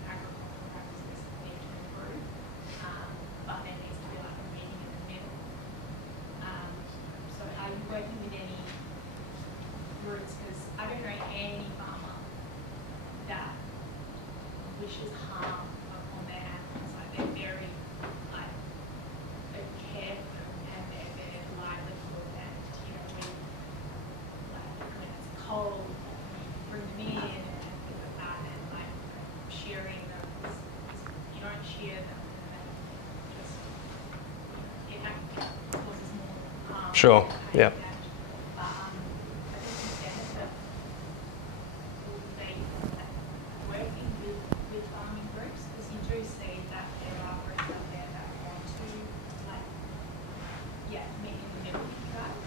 agricultural practices need to improve, but there needs to be like a meeting in the middle. So are you working with any groups? Because I don't know any farmer that wishes harm upon their animals. Like they're very like they care for them and their livelihood, and you know when it's cold, you bring them in and things like that, and like shearing them, you don't shear them, and just it causes more harm. Sure, yeah. But I think instead that would be working with farming groups, because you do see that there are groups out there that want to meet in the middle with you guys.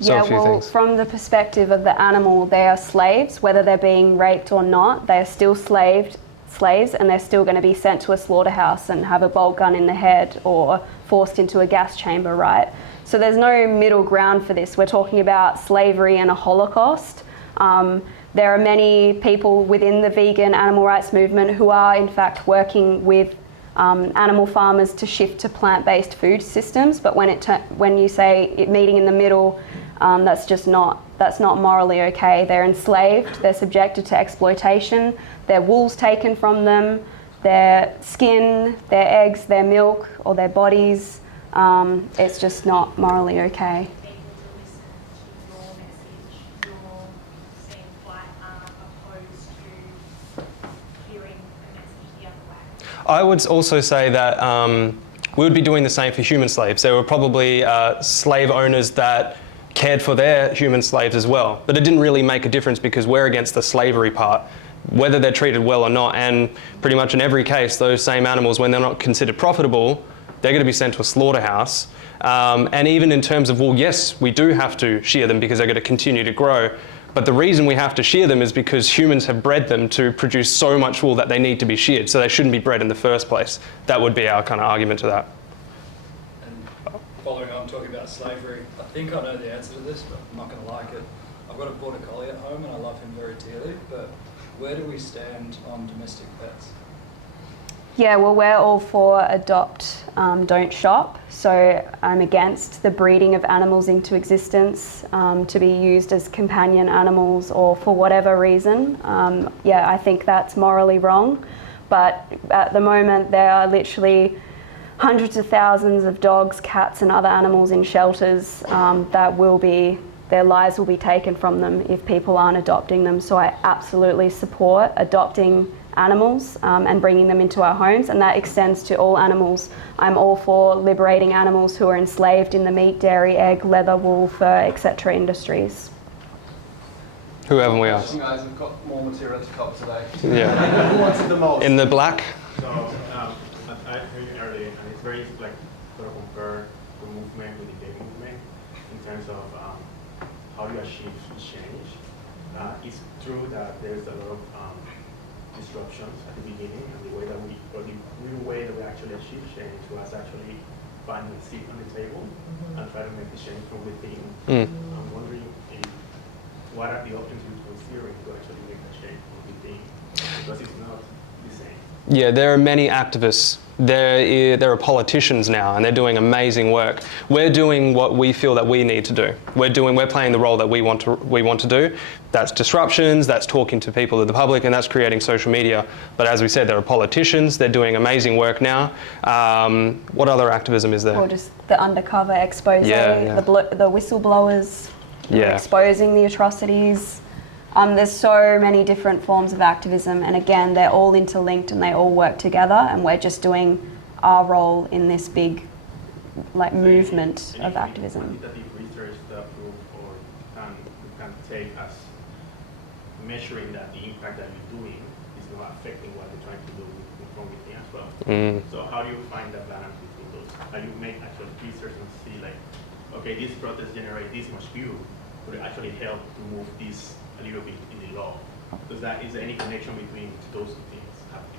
So Yeah, a few well, things. from the perspective of the animal, they are slaves, whether they're being raped or not. They are still slaves, and they're still going to be sent to a slaughterhouse and have a bolt gun in the head or forced into a gas chamber, right? So there's no middle ground for this. We're talking about slavery and a Holocaust. There are many people within the vegan animal rights movement who are in fact working with animal farmers to shift to plant-based food systems, but when you say meeting in the middle, that's not morally okay. They're enslaved, they're subjected to exploitation, their wool's taken from them, their skin, their eggs, their milk, or their bodies. It's just not morally okay. Able to listen to your message, you're seeing quite opposed to hearing the message the other way. I would also say that we would be doing the same for human slaves. There were probably slave owners that cared for their human slaves as well, but it didn't really make a difference because we're against the slavery part, whether they're treated well or not. And pretty much in every case, those same animals, when they're not considered profitable, they're going to be sent to a slaughterhouse. And even in terms of wool, yes, we do have to shear them because they're going to continue to grow. But the reason we have to shear them is because humans have bred them to produce so much wool that they need to be sheared. So they shouldn't be bred in the first place. That would be our kind of argument to that. And following on talking about slavery, I think I know the answer to this, but I'm not going to like it. I've got a border collie at home and I love him very dearly, but where do we stand on domestic pets? Yeah, well, we're all for adopt, don't shop. So I'm against the breeding of animals into existence to be used as companion animals or for whatever reason. Yeah, I think that's morally wrong. But at the moment, there are literally hundreds of thousands of dogs, cats, and other animals in shelters their lives will be taken from them if people aren't adopting them. So I absolutely support adopting animals and bringing them into our homes, and that extends to all animals. I'm all for liberating animals who are enslaved in the meat, dairy, egg, leather, wool, fur, etc. industries. Who haven't we asked? Guys, we've got more material to cover today. Yeah. Who wants it the most? In the black? So, I heard you earlier, and it's very like sort of compare the movement with the vegan movement in terms of how you achieve change. It's true that there's a lot of disruptions at the beginning, and the real way that we actually achieve change was actually finding a seat on the table and try to make the change from within. I'm wondering what are the options you're considering to actually make a change from within, because it's not the same. Yeah, there are many activists. There are politicians now, and they're doing amazing work. We're doing what we feel that we need to do. We're playing the role that we want to do. That's disruptions, that's talking to people of the public, and that's creating social media. But as we said, there are politicians. They're doing amazing work now. What other activism is there? Or just the undercover expose, Yeah. the whistleblowers exposing the atrocities. There's so many different forms of activism, and again, they're all interlinked and they all work together, and we're just doing our role in this big movement of activism. Quantitative research that prove or can take as measuring that the impact that you're doing is not affecting what you're trying to do from within as well. So how do you find that balance between those? How do you make actual research and see like, okay, this protest generate this much view, would it actually help to move this a little bit in the law? Is there any connection between those two things happening?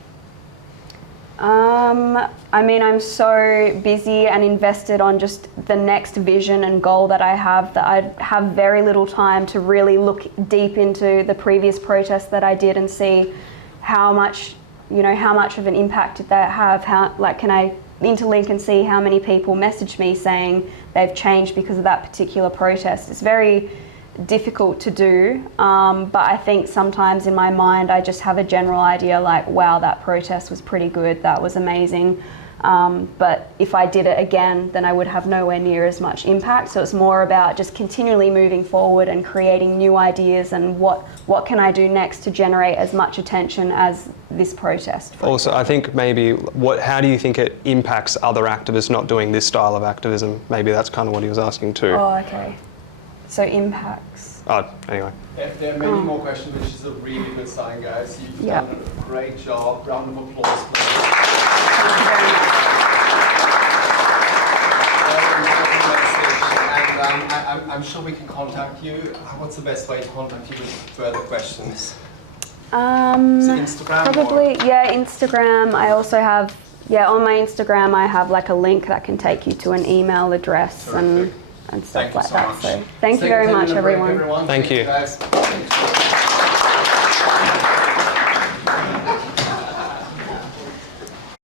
I mean, I'm so busy and invested on just the next vision and goal that I have that I have very little time to really look deep into the previous protests that I did and see how much, how much of an impact did that have? How, like, can I interlink and see how many people message me saying they've changed because of that particular protest? It's very difficult to do, but I think sometimes in my mind I just have a general idea like, wow, that protest was pretty good, that was amazing, but if I did it again then I would have nowhere near as much impact. So it's more about just continually moving forward and creating new ideas and what can I do next to generate as much attention as this protest. Also, I think maybe how do you think it impacts other activists not doing this style of activism? Maybe that's kind of what he was asking too. Oh, okay. So impacts. Oh, anyway. There are many more questions, which is a really good sign, guys. You've done a great job. Round of applause, please. Thank you very much. And I'm sure we can contact you. What's the best way to contact you with further questions? Instagram? Probably, Instagram. I also have, on my Instagram I have like a link that can take you to an email address. Terrific. and stuff Thank you like so that. much. So thank you very much, everyone. Thank you. Guys.